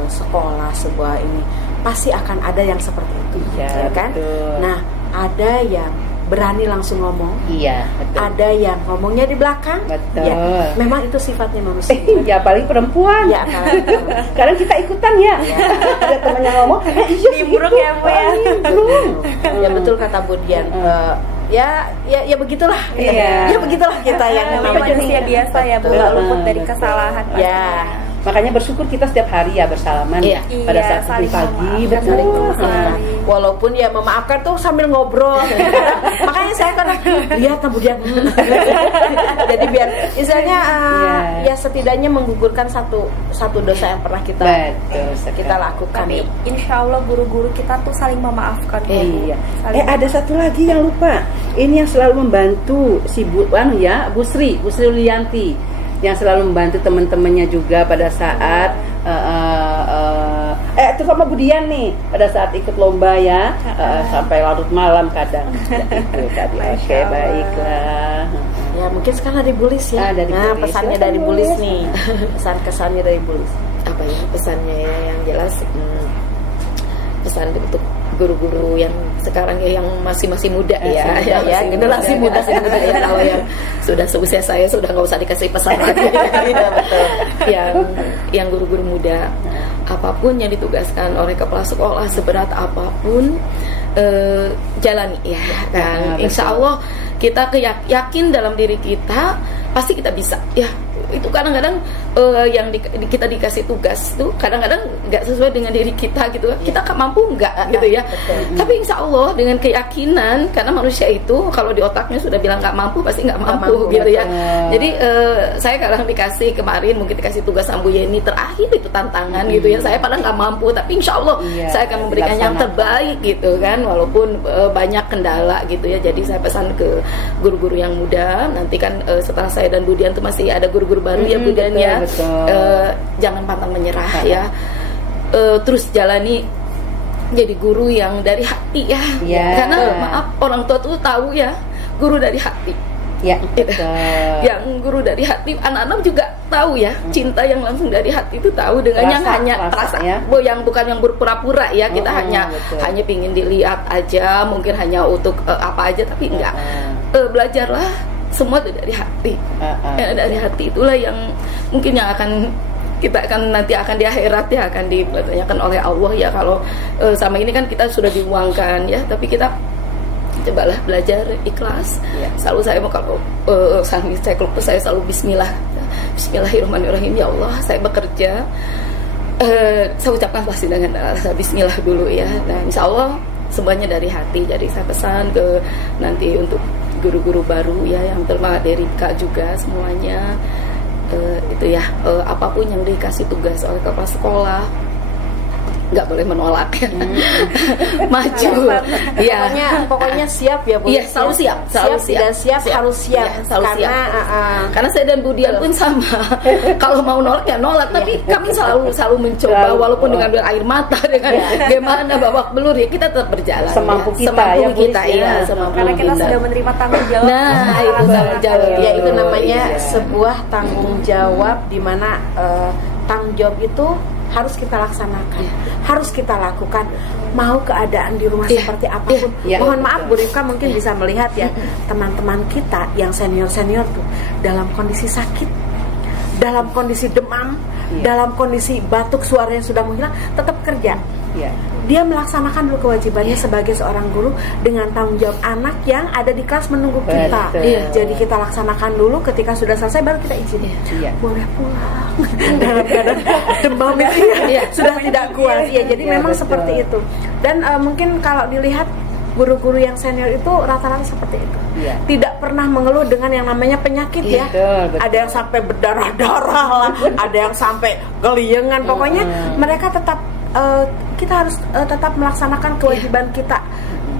sekolah, sebuah ini pasti akan ada yang seperti itu, ya kan? Betul. Nah, ada yang berani langsung ngomong, Iya, betul. ada yang ngomongnya di belakang, Betul. ya, memang itu sifatnya manusia. Ya paling perempuan. Ya, karena Kadang kita ikutan ya. Ada teman yang ngomong, iya Nimbrung ya, Bu, ya. nimbrung. ya betul kata Bu Dian. Ya begitulah. Iya. Ya begitulah kita yang namanya manusia biasa ya, Bu, nggak luput dari kesalahan. Ya. Makanya bersyukur kita setiap hari ya bersalaman Iya. pada Iya, saat saling pagi, memaafkan, betul. saling memaafkan. Walaupun ya memaafkan tuh sambil ngobrol. Makanya saya kadang lihat kemudian jadi biar misalnya ya setidaknya menggugurkan satu dosa yang pernah kita Betul, lakukan. Tapi insya Allah guru-guru kita tuh saling memaafkan. Bu. Iya. Saling Ada satu lagi yang lupa. Ini yang selalu membantu si Bu Sri Yulianti, yang selalu membantu teman-temannya juga pada saat terutama Bu Dian nih pada saat ikut lomba ya, sampai larut malam kadang. Itu tadi. Oke, baiklah. Ya mungkin sekarang dari Bu Lis ya. Dari nah, Bu Lis. pesannya dari Bu Lis nih. Pesan-kesannya dari Bu Lis. Apa ya pesannya ya, yang jelas pesan untuk guru-guru yang sekarang ya, yang masih muda ya, generasi muda ya. Kalau yang sudah seusia saya sudah nggak usah dikasih pesan lagi. Yang guru-guru muda, apapun yang ditugaskan oleh kepala sekolah seberat apapun, jalani ya kan. Insya Allah kita yakin dalam diri kita pasti kita bisa ya. Itu kadang-kadang yang kita dikasih tugas tuh kadang-kadang nggak sesuai dengan diri kita gitu, kita mampu nggak gitu ya. Tapi insya Allah dengan keyakinan, karena manusia itu kalau di otaknya sudah bilang nggak mampu pasti nggak mampu gitu ya. Jadi saya kadang kemarin mungkin dikasih tugas sama Bu Yeni terakhir itu tantangan gitu ya, saya padahal nggak mampu tapi insya Allah saya akan memberikan yang terbaik gitu kan, walaupun banyak kendala gitu ya. Jadi saya pesan ke guru-guru yang muda, nanti kan setelah saya dan Bu Dian tuh masih ada guru-guru baru ya Bu Dian ya. Jangan pantang menyerah ya, terus jalani jadi guru yang dari hati ya. Karena maaf, orang tua tuh tahu ya guru dari hati ya. Yang guru dari hati, anak-anak juga tahu ya, cinta yang langsung dari hati itu tahu dengan yang hanya rasa ya, yang bukan yang berpura-pura ya. Kita hanya pingin dilihat aja, mungkin hanya untuk apa aja, tapi enggak. Belajarlah semua itu dari hati. Dari hati itulah yang mungkin yang kita nanti akan di akhirat ya, akan dipertanyakan oleh Allah ya. Kalau sama ini kan kita sudah diuangkan ya, tapi kita cobalah belajar ikhlas. Selalu saya mau kalau saya selalu Bismillahirrahmanirrahim. Ya Allah, saya bekerja, saya ucapkan pasti dengan rasa Bismillah dulu ya. Nah, insya Allah semuanya dari hati. Jadi saya pesan ke nanti untuk guru-guru baru ya, yang termasuk dari Rika juga semuanya, itu ya, apapun yang dikasih tugas oleh kepala sekolah nggak boleh menolak ya. Maju ya, pokoknya siap ya Bu. Iya, selalu siap harus siap karena saya dan Bu Dian pun sama. Kalau mau nolak ya nolak, tapi kami selalu mencoba, walaupun dengan air mata, dengan gimana babak belur ya, kita tetap berjalan semampu ya. kita ya, karena kita sudah menerima tanggung jawab. Nah, itu tanggung jawab ya, itu namanya sebuah tanggung jawab, di mana tanggung jawab itu harus kita laksanakan, harus kita lakukan, mau keadaan di rumah seperti apapun. Mohon maaf Bu Rifka mungkin bisa melihat ya, teman-teman kita yang senior tuh dalam kondisi sakit, dalam kondisi demam, dalam kondisi batuk, suaranya sudah menghilang, tetap kerja. dia melaksanakan dulu kewajibannya sebagai seorang guru dengan tanggung jawab anak yang ada di kelas menunggu kita. Jadi kita laksanakan dulu, ketika sudah selesai baru kita izin. Boleh pulang. Dalam keadaan demam itu sudah tidak kuat. Jadi memang seperti itu. Dan mungkin kalau dilihat guru-guru yang senior itu rata-rata seperti itu. Tidak pernah mengeluh dengan yang namanya penyakit betul. Ada yang sampai berdarah-darah lah, ada yang sampai geliengan. Pokoknya mereka tetap kita harus tetap melaksanakan kewajiban kita,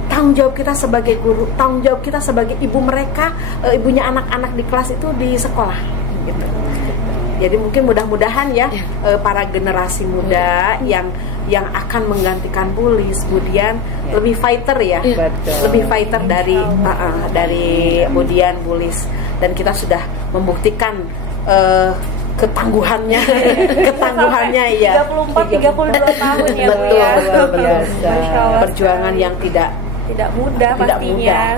tanggung jawab kita sebagai guru, tanggung jawab kita sebagai ibu mereka, ibunya anak-anak di kelas itu di sekolah gitu. Jadi mungkin mudah-mudahan para generasi muda yang akan menggantikan Bulis kemudian lebih fighter lebih fighter dari kemudian Bulis, dan kita sudah membuktikan ketangguhannya 34-32 tahun ya. Betul, perjuangan yang tidak mudah pastinya.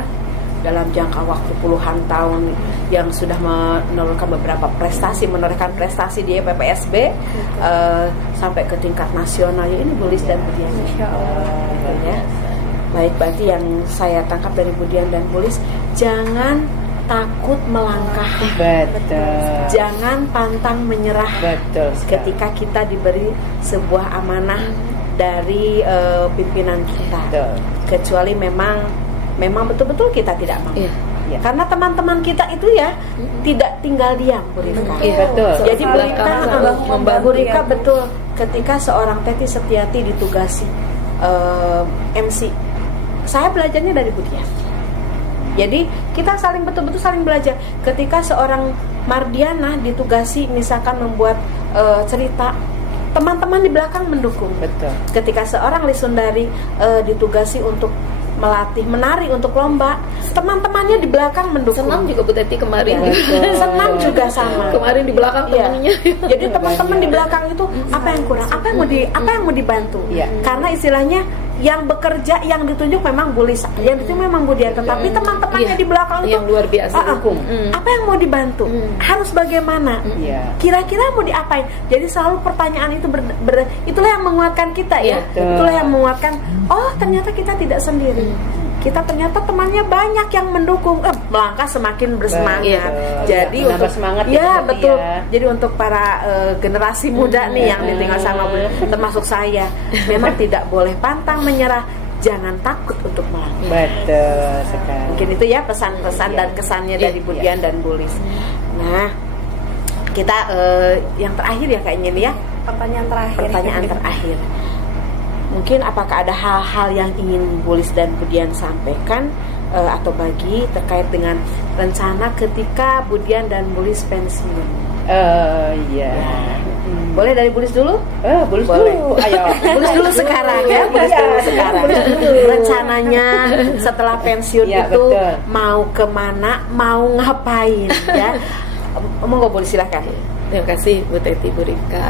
Dalam jangka waktu puluhan tahun yang sudah menorehkan beberapa prestasi, di PPSB sampai ke tingkat nasional. Ini Bulis dan Budian. Baik, berarti yang saya tangkap dari Budian dan Bulis, jangan takut melangkah. Betul. Jangan pantang menyerah. Betul. Ketika kita diberi sebuah amanah dari pimpinan kita. Betul. Kecuali memang betul-betul kita tidak mau. Karena teman-teman kita itu tidak tinggal diam, Bu Rifka. Betul. Jadi Bu Rifka betul, ketika seorang Teti Setiati ditugasi MC, saya belajarnya dari Budian. Jadi kita betul-betul saling belajar. Ketika seorang Mardiana ditugasi misalkan membuat cerita, teman-teman di belakang mendukung. Betul. Ketika seorang Lisundari ditugasi untuk melatih menari untuk lomba, teman-temannya di belakang mendukung. Senam juga Bu Teti kemarin. Senam juga sama. Kemarin di belakang temannya. Jadi teman-teman di belakang itu apa yang kurang, apa yang mau dibantu. Karena istilahnya yang bekerja, yang ditunjuk memang Bulis, yang ditunjuk memang Budian, tetapi teman-temannya di belakang itu yang luar biasa dukung. Apa yang mau dibantu, harus bagaimana, kira-kira mau diapain. Jadi selalu pertanyaan itu itulah yang menguatkan kita itulah yang menguatkan. Oh, ternyata kita tidak sendiri. Kita ternyata temannya banyak yang mendukung, melangkah semakin bersemangat. Jadi untuk semangat betul. Jadi untuk para generasi muda nih yang ditinggal sama Bulis, termasuk saya, memang tidak boleh pantang menyerah, jangan takut untuk melangkah. Betul sekali. Mungkin itu pesan-pesan dan kesannya dari Budian dan Bulis. Nah, kita yang terakhir kayaknya nih pertanyaan terakhir. Mungkin apakah ada hal-hal yang ingin Bulis dan Budian sampaikan atau bagi terkait dengan rencana ketika Budian dan Bulis pensiun? Boleh dari Bulis dulu? Bulis boleh. Dulu. Ayo. Bulis dulu sekarang Bulis dulu sekarang. Rencananya setelah pensiun itu betul. Mau kemana? Mau ngapain? Monggo Bulis, silakan. Terima kasih Bu Teti, Bu Rifka.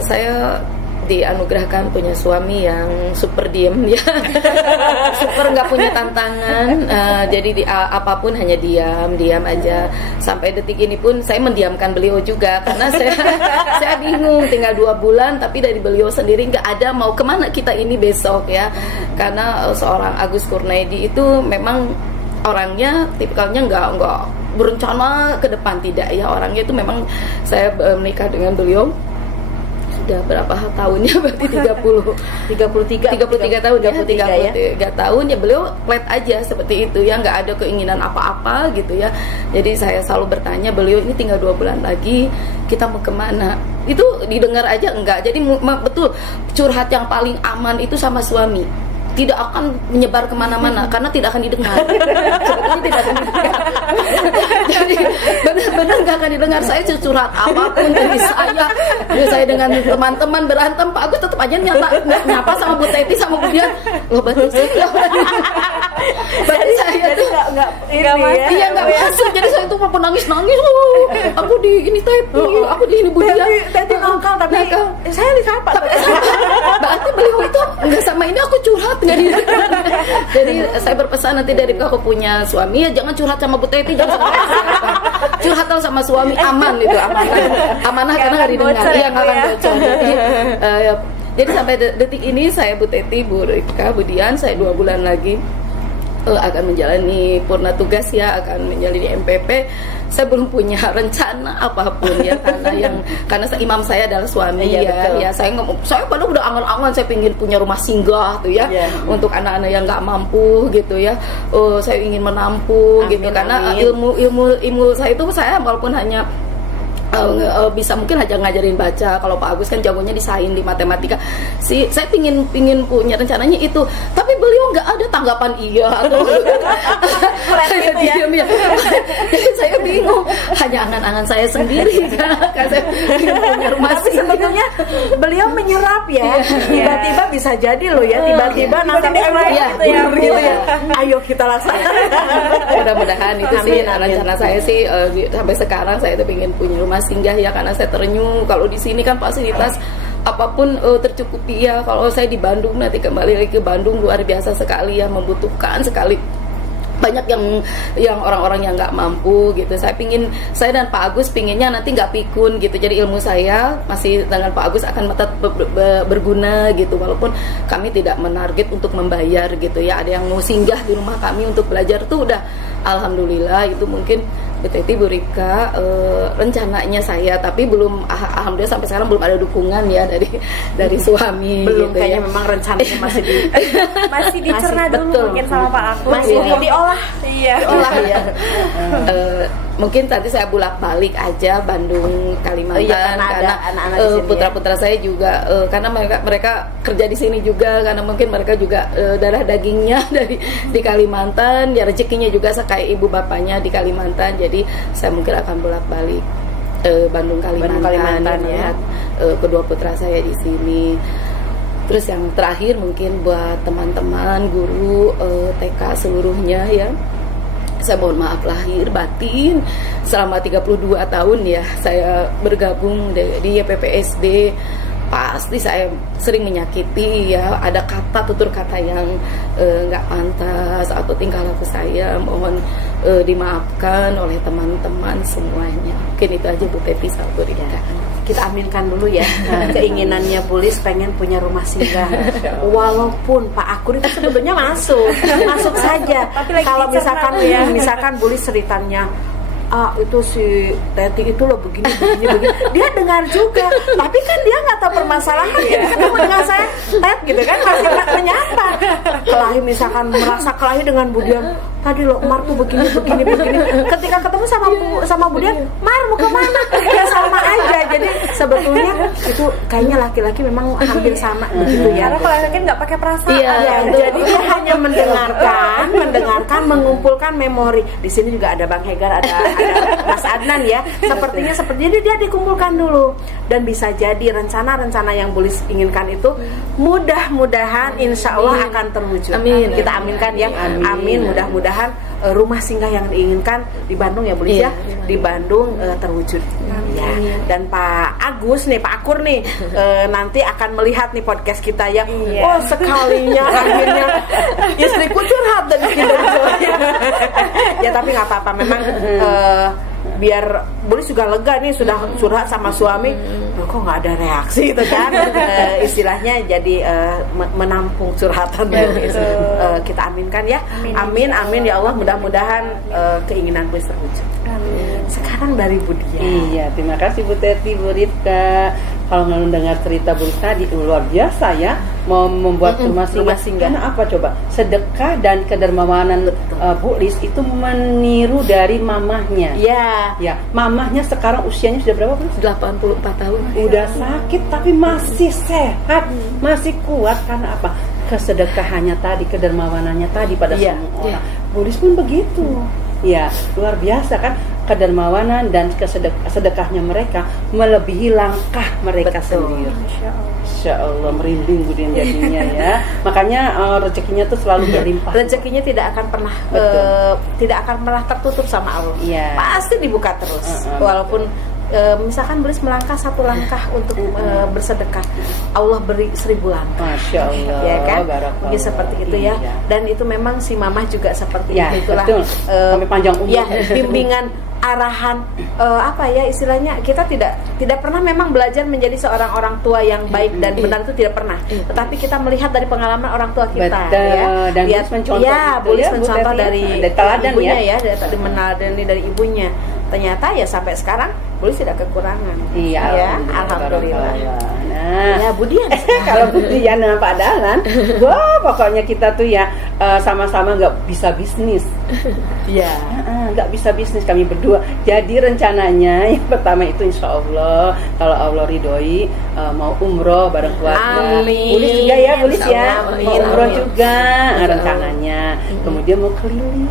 Saya dianugerahkan punya suami yang super diem super nggak punya tantangan, jadi apapun hanya diam aja. Sampai detik ini pun saya mendiamkan beliau juga, karena saya bingung, tinggal 2 bulan tapi dari beliau sendiri nggak ada mau kemana kita ini besok karena seorang Agus Kurnaidi itu memang orangnya tipikalnya nggak berencana ke depan, tidak orangnya itu memang. Saya menikah dengan beliau sudah berapa tahunnya, berarti 33 tahun beliau flat aja seperti itu nggak ada keinginan apa-apa gitu Jadi saya selalu bertanya beliau, ini tinggal 2 bulan lagi kita mau kemana, itu didengar aja enggak. Jadi betul, curhat yang paling aman itu sama suami, tidak akan menyebar kemana-mana karena tidak akan didengar. Sebetulnya tidak akan didengar. Jadi benar-benar nggak akan didengar. Saya curhat apapun dari saya dengan teman-teman berantem, Pak Agus tetap aja nyapa sama Bu Teti sama Budian. Loh, berarti saya nggak masuk. Jadi saya tuh mau nangis. Aku di ini Teti, aku di ini Budian. Teti nakal, tapi saya disapa. Berarti beliau itu nggak sama ini aku curhat. Jadi saya berpesan nanti dari aku punya suami jangan curhat sama Bu Teti, jangan curhat sama suami, aman itu amanah karena nggak didengar, nggak akan bocor. Jadi Jadi sampai detik ini saya Bu Teti, Bu Rika, Bu Dian, saya 2 bulan lagi akan menjalani purna tugas ya, akan menjalani MPP. Saya belum punya rencana apapun ya, karena imam saya adalah suami ya. Saya padahal udah angan-angan saya ingin punya rumah singgah tuh ya, untuk anak-anak yang nggak mampu gitu ya. Saya ingin menampung gitu, karena ilmu saya itu saya walaupun hanya bisa mungkin aja ngajarin baca. Kalau Pak Agus kan jagonya di sains, di matematika. Saya pingin punya rencananya itu, tapi beliau nggak ada tanggapan iya atau saya diam ya. Jadi saya bingung, hanya angan-angan saya sendiri kan saya punya rumah sih. Sebetulnya beliau menyerap ya, tiba-tiba bisa jadi loh ya, tiba-tiba nanti gitu ya. Ayo kita laksanakan. Mudah-mudahan itu sih rencana saya sih, sampai sekarang saya itu pengen punya rumah singgah ya, karena saya terenyuh kalau di sini kan fasilitas apapun tercukupi ya. Kalau saya di Bandung, nanti kembali lagi ke Bandung, luar biasa sekali ya, membutuhkan sekali. Banyak yang orang-orang yang nggak mampu gitu. Saya dan Pak Agus pinginnya nanti nggak pikun gitu. Jadi ilmu saya masih dengan Pak Agus akan tetap berguna gitu. Walaupun kami tidak menarget untuk membayar gitu ya. Ada yang mau singgah di rumah kami untuk belajar tuh udah alhamdulillah. Itu mungkin Bu Teti, Bu Rika, rencananya saya, tapi belum, alhamdulillah sampai sekarang belum ada dukungan ya dari suami. Belum, gitu kayaknya ya. memang rencananya masih dicerna dulu betul. Mungkin sama Pak Agus. Masih diolah. Iya. Diolah ya. Mungkin tadi saya bolak-balik aja Bandung, Kalimantan, karena putra-putra saya juga karena mereka kerja di sini juga, karena mungkin mereka juga darah dagingnya di Kalimantan, ya rezekinya juga kayak ibu bapaknya di Kalimantan. Jadi saya mungkin akan bolak-balik Bandung, Kalimantan ya. Kedua putra saya di sini. Terus yang terakhir mungkin buat teman-teman guru TK seluruhnya ya, saya mohon maaf lahir batin selama 32 tahun ya saya bergabung di YPPSD. Pasti saya sering menyakiti ya, ada tutur kata yang nggak pantas atau tingkah laku saya, mohon dimaafkan oleh teman-teman semuanya. Mungkin itu aja Bu Teti sama Bu Rika. Kita aminkan dulu ya keinginannya Bulis pengen punya rumah singgah. Walaupun Pak Akur itu sebetulnya masuk saja. Kalau misalkan Bulis ceritanya, itu si Teti itu loh begini, dia dengar juga, tapi kan dia nggak tahu permasalahan. Ketemu dengan saya, Tet gitu kan, masih menyapa. Kelahi misalkan merasa kelahi dengan Budian, tadi lo Mar tuh begini. Ketika ketemu sama Budian, Mar mau kemana? Ya sama aja. Jadi sebetulnya itu kayaknya laki-laki memang hampir sama begitu ya. Karena kalau laki nggak pakai perasaan. Iya, jadi dia hanya mendengarkan, mengumpulkan memori. Di sini juga ada Bang Hegar, ada Mas Adnan ya. Sepertinya dia dikumpulkan dulu, dan bisa jadi rencana-rencana yang Bulis inginkan itu mudah-mudahan insya Allah akan terwujud. Amin. Kita aminkan ya. Amin. Mudah-mudahan rumah singgah yang diinginkan di Bandung ya Bulis ya, di Bandung terwujud. Ya. Dan Pak Agus nih, Pak Akur nih nanti akan melihat nih podcast kita ya. Oh sekalinya akhirnya istriku curhat dan ya, tapi nggak apa-apa, memang biar Bulis juga lega nih, sudah curhat sama suami, kok nggak ada reaksi gitu kan. Istilahnya jadi menampung curhatan gitu. Kita aminkan ya. Amin ya Allah, mudah-mudahan keinginan Bulis terwujud. Sekarang dari Bu Dia. Iya, terima kasih Bu Teti, Bu Rika. Kalau mendengar cerita Bu tadi luar biasa ya, mau membuat rumah singgah. Karena apa coba? Sedekah dan kedermawanan Bu Lis itu meniru dari mamahnya. Ya. Ya, mamahnya sekarang usianya sudah berapa, Bu? 84 tahun. Udah sakit tapi masih sehat, masih kuat. Karena apa? Kesedekahannya tadi, kedermawanannya tadi pada semua orang. Bu Lis pun begitu. Ya, luar biasa kan, kedermawanan dan sedekahnya mereka melebihi langkah mereka sendiri. Insya Allah merinding Bu Dian jadinya ya. Makanya rezekinya tuh selalu berlimpah. Rezekinya tidak akan pernah tertutup sama Allah. Ya. Pasti dibuka terus. Walaupun misalkan Bulis melangkah satu langkah untuk bersedekah, Allah beri 1000 langkah. Masya Allah. Ya kan? Mungkin seperti itu ya. Dan itu memang si mamah juga seperti itulah. Sampai panjang umur. Ya, bimbingan arahan apa ya istilahnya, kita tidak pernah memang belajar menjadi seorang orang tua yang baik dan benar, itu tidak pernah. Tetapi kita melihat dari pengalaman orang tua kita. Betul. Ya, Dan lihat mencontoh Bulis Bu mencontoh Teti, dari teladan ibunya ya, dari meneladani dari ibunya. Ternyata ya sampai sekarang Bulis tidak kekurangan. Iya, ya, alhamdulillah. Nah, Ya Budian. kalau Budian sama Pak Dahlan, wah pokoknya kita tuh ya sama-sama nggak bisa bisnis. Iya. Nggak bisa bisnis kami berdua. Jadi rencananya yang pertama itu insya Allah kalau Allah ridhoi mau umroh bareng keluarga. Amin. Bulis juga ya, Bulis ya. Amin. Mau umroh Amin. juga rencananya. Kemudian mau keliling.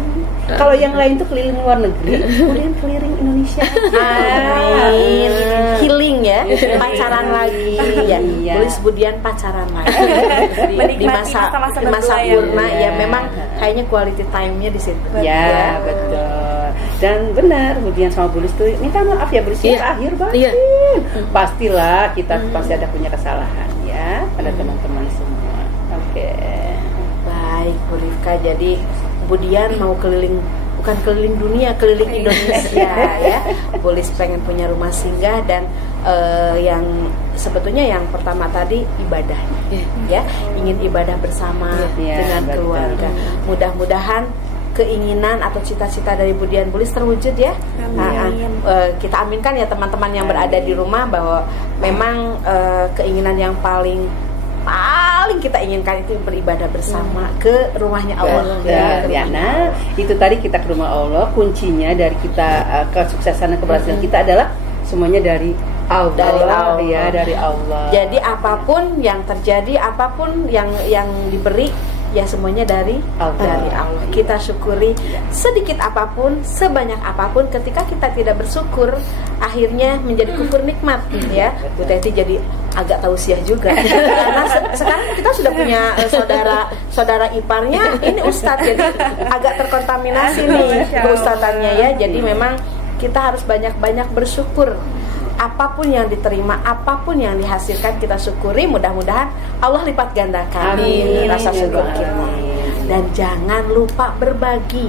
Kalau yang lain tuh keliling luar negeri, kemudian keliling Indonesia. Amin. Healing ya, pacaran lagi ya. Iya. Bulis Budian pacaran lagi. Di Menikmati masa masa-masa masa berdua ya. purna ya, Iya. memang kayaknya quality time-nya di situ. Ya, betul. Dan benar, Budian sama Bulis tuh minta maaf ya Bulis, Iya. terakhir batin. Iya. Pastilah kita pasti ada punya kesalahan ya pada teman-teman semua. Oke. Baik, Bu Rifka. Jadi Budian mau keliling, bukan keliling dunia, keliling Indonesia ya. Bulis pengen punya rumah singgah dan yang sebetulnya yang pertama tadi ibadah, ya, ingin ibadah bersama Iya, dengan betul. keluarga. Mudah-mudahan keinginan atau cita-cita dari Budian Bulis terwujud ya. Amin. Kita aminkan ya teman-teman yang berada di rumah bahwa memang keinginan yang paling kita inginkan itu beribadah bersama ke rumahnya Allah. Ya, nah itu tadi kita ke rumah Allah, kuncinya dari kita kesuksesan dan keberhasilan kita adalah semuanya dari Allah. Dari Allah. Ya, dari Allah. Jadi apapun yang terjadi, apapun yang diberi, ya semuanya dari Allah. Kita syukuri sedikit apapun, sebanyak apapun. Ketika kita tidak bersyukur, akhirnya menjadi kufur nikmat. Ya, Bu Teti jadi agak tausiah juga. Karena sekarang kita sudah punya saudara iparnya, ini Ustadz, jadi agak terkontaminasi nih keustadannya ya. Jadi memang kita harus banyak-banyak bersyukur. Apapun yang diterima, apapun yang dihasilkan, kita syukuri. Mudah-mudahan Allah lipat gandakan rasa syukur kita. Dan jangan lupa berbagi.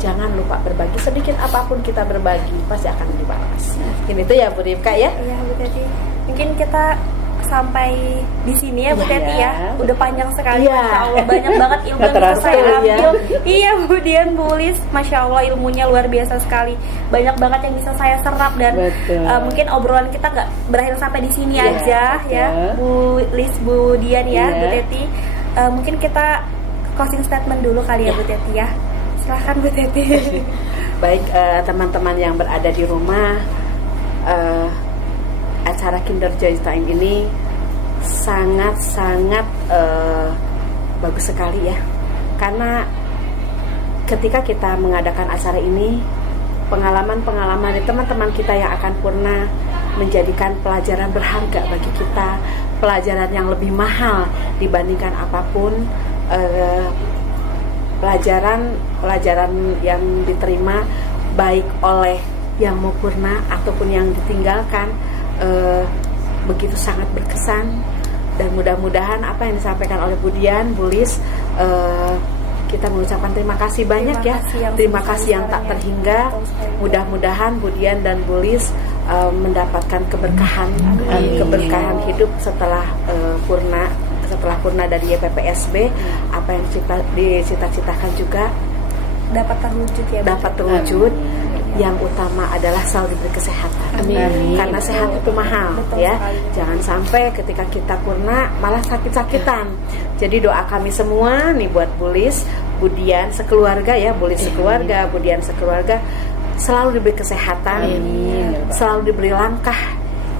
Jangan lupa berbagi. Sedikit apapun kita berbagi, pasti akan dibalas. Ini itu ya Bu Rifka ya. Iya Bu Teti. Mungkin kita sampai di sini ya Bu Teti ya. Udah panjang sekali, Iya. Masya Allah, banyak banget ilmu Nggak yang bisa saya terasa, ambil. ya. Iya Budian Bulis, Masya Allah ilmunya luar biasa sekali. Banyak banget yang bisa saya serap dan Betul. mungkin obrolan kita nggak berakhir sampai di sini Iya, aja ya Bulis, Budian ya, Iya. Bu Teti. Mungkin kita closing statement dulu kali ya Bu Teti ya. Silahkan Bu Teti. Baik, teman-teman yang berada di rumah, acara Kinder Joy Time ini sangat-sangat bagus sekali ya. Karena ketika kita mengadakan acara ini, pengalaman-pengalaman dari teman-teman kita yang akan purna menjadikan pelajaran berharga bagi kita, pelajaran yang lebih mahal dibandingkan apapun. Pelajaran yang diterima baik oleh yang mau purna ataupun yang ditinggalkan begitu sangat berkesan. Dan mudah-mudahan apa yang disampaikan oleh Budian, Bulis, kita mengucapkan terima kasih banyak terima kasih yang tak terhingga. Mudah-mudahan Budian dan Bulis mendapatkan keberkahan hidup setelah purna dari YPPSB. Apa yang dicita-citakan juga Dapat terwujud ya Bu. dapat terwujud. Yang utama adalah selalu diberi kesehatan. Amin. Karena sehat itu mahal. Betul Ya, sekali. jangan sampai ketika kita purna malah sakit-sakitan. Jadi doa kami semua nih buat Bulis, Budian sekeluarga ya, Bulis sekeluarga, Budian sekeluarga, selalu diberi kesehatan, selalu diberi langkah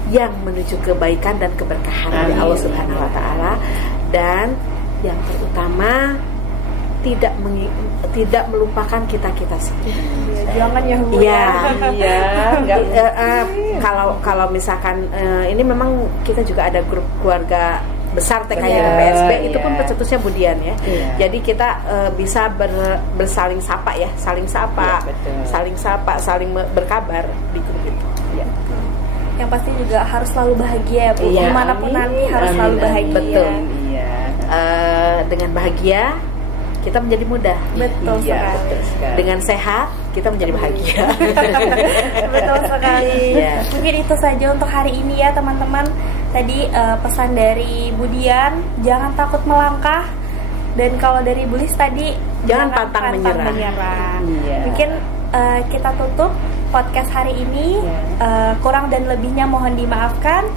yang menuju kebaikan dan keberkahan dari Allah Subhanahu Wa Taala. Dan yang terutama tidak melupakan kita sendiri. Jangan ya Bu. Iya, enggak. Kalau misalkan ini memang kita juga ada grup keluarga besar TK Iya, PSB, itu pun iya. pencetusnya Budian ya. Iya. Jadi kita bisa bersaling sapa ya, saling sapa, Iya, betul. saling berkabar di grup itu. Ya. Yang pasti juga harus selalu bahagia ya Bu. Iya, Dimanapun amin. nanti harus Amin, selalu amin. bahagia. Betul. Iya. Dengan bahagia kita menjadi mudah. Betul Iya, sekali. betul sekali. Dengan sehat kita menjadi bahagia. Betul sekali. Iya. Mungkin itu saja untuk hari ini ya teman-teman. Tadi pesan dari Budian, jangan takut melangkah. Dan kalau dari Bulis tadi, Jangan pantang menyerah. Iya. Mungkin kita tutup podcast hari ini. Kurang dan lebihnya mohon dimaafkan.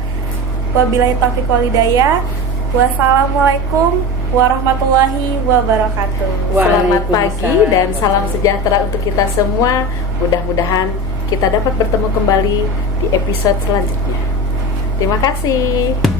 Wabillahi taufiq wal hidayah. Wassalamualaikum warahmatullahi wabarakatuh. Selamat pagi Waalaikumsalam. dan salam sejahtera untuk kita semua. Mudah-mudahan kita dapat bertemu kembali di episode selanjutnya. Terima kasih.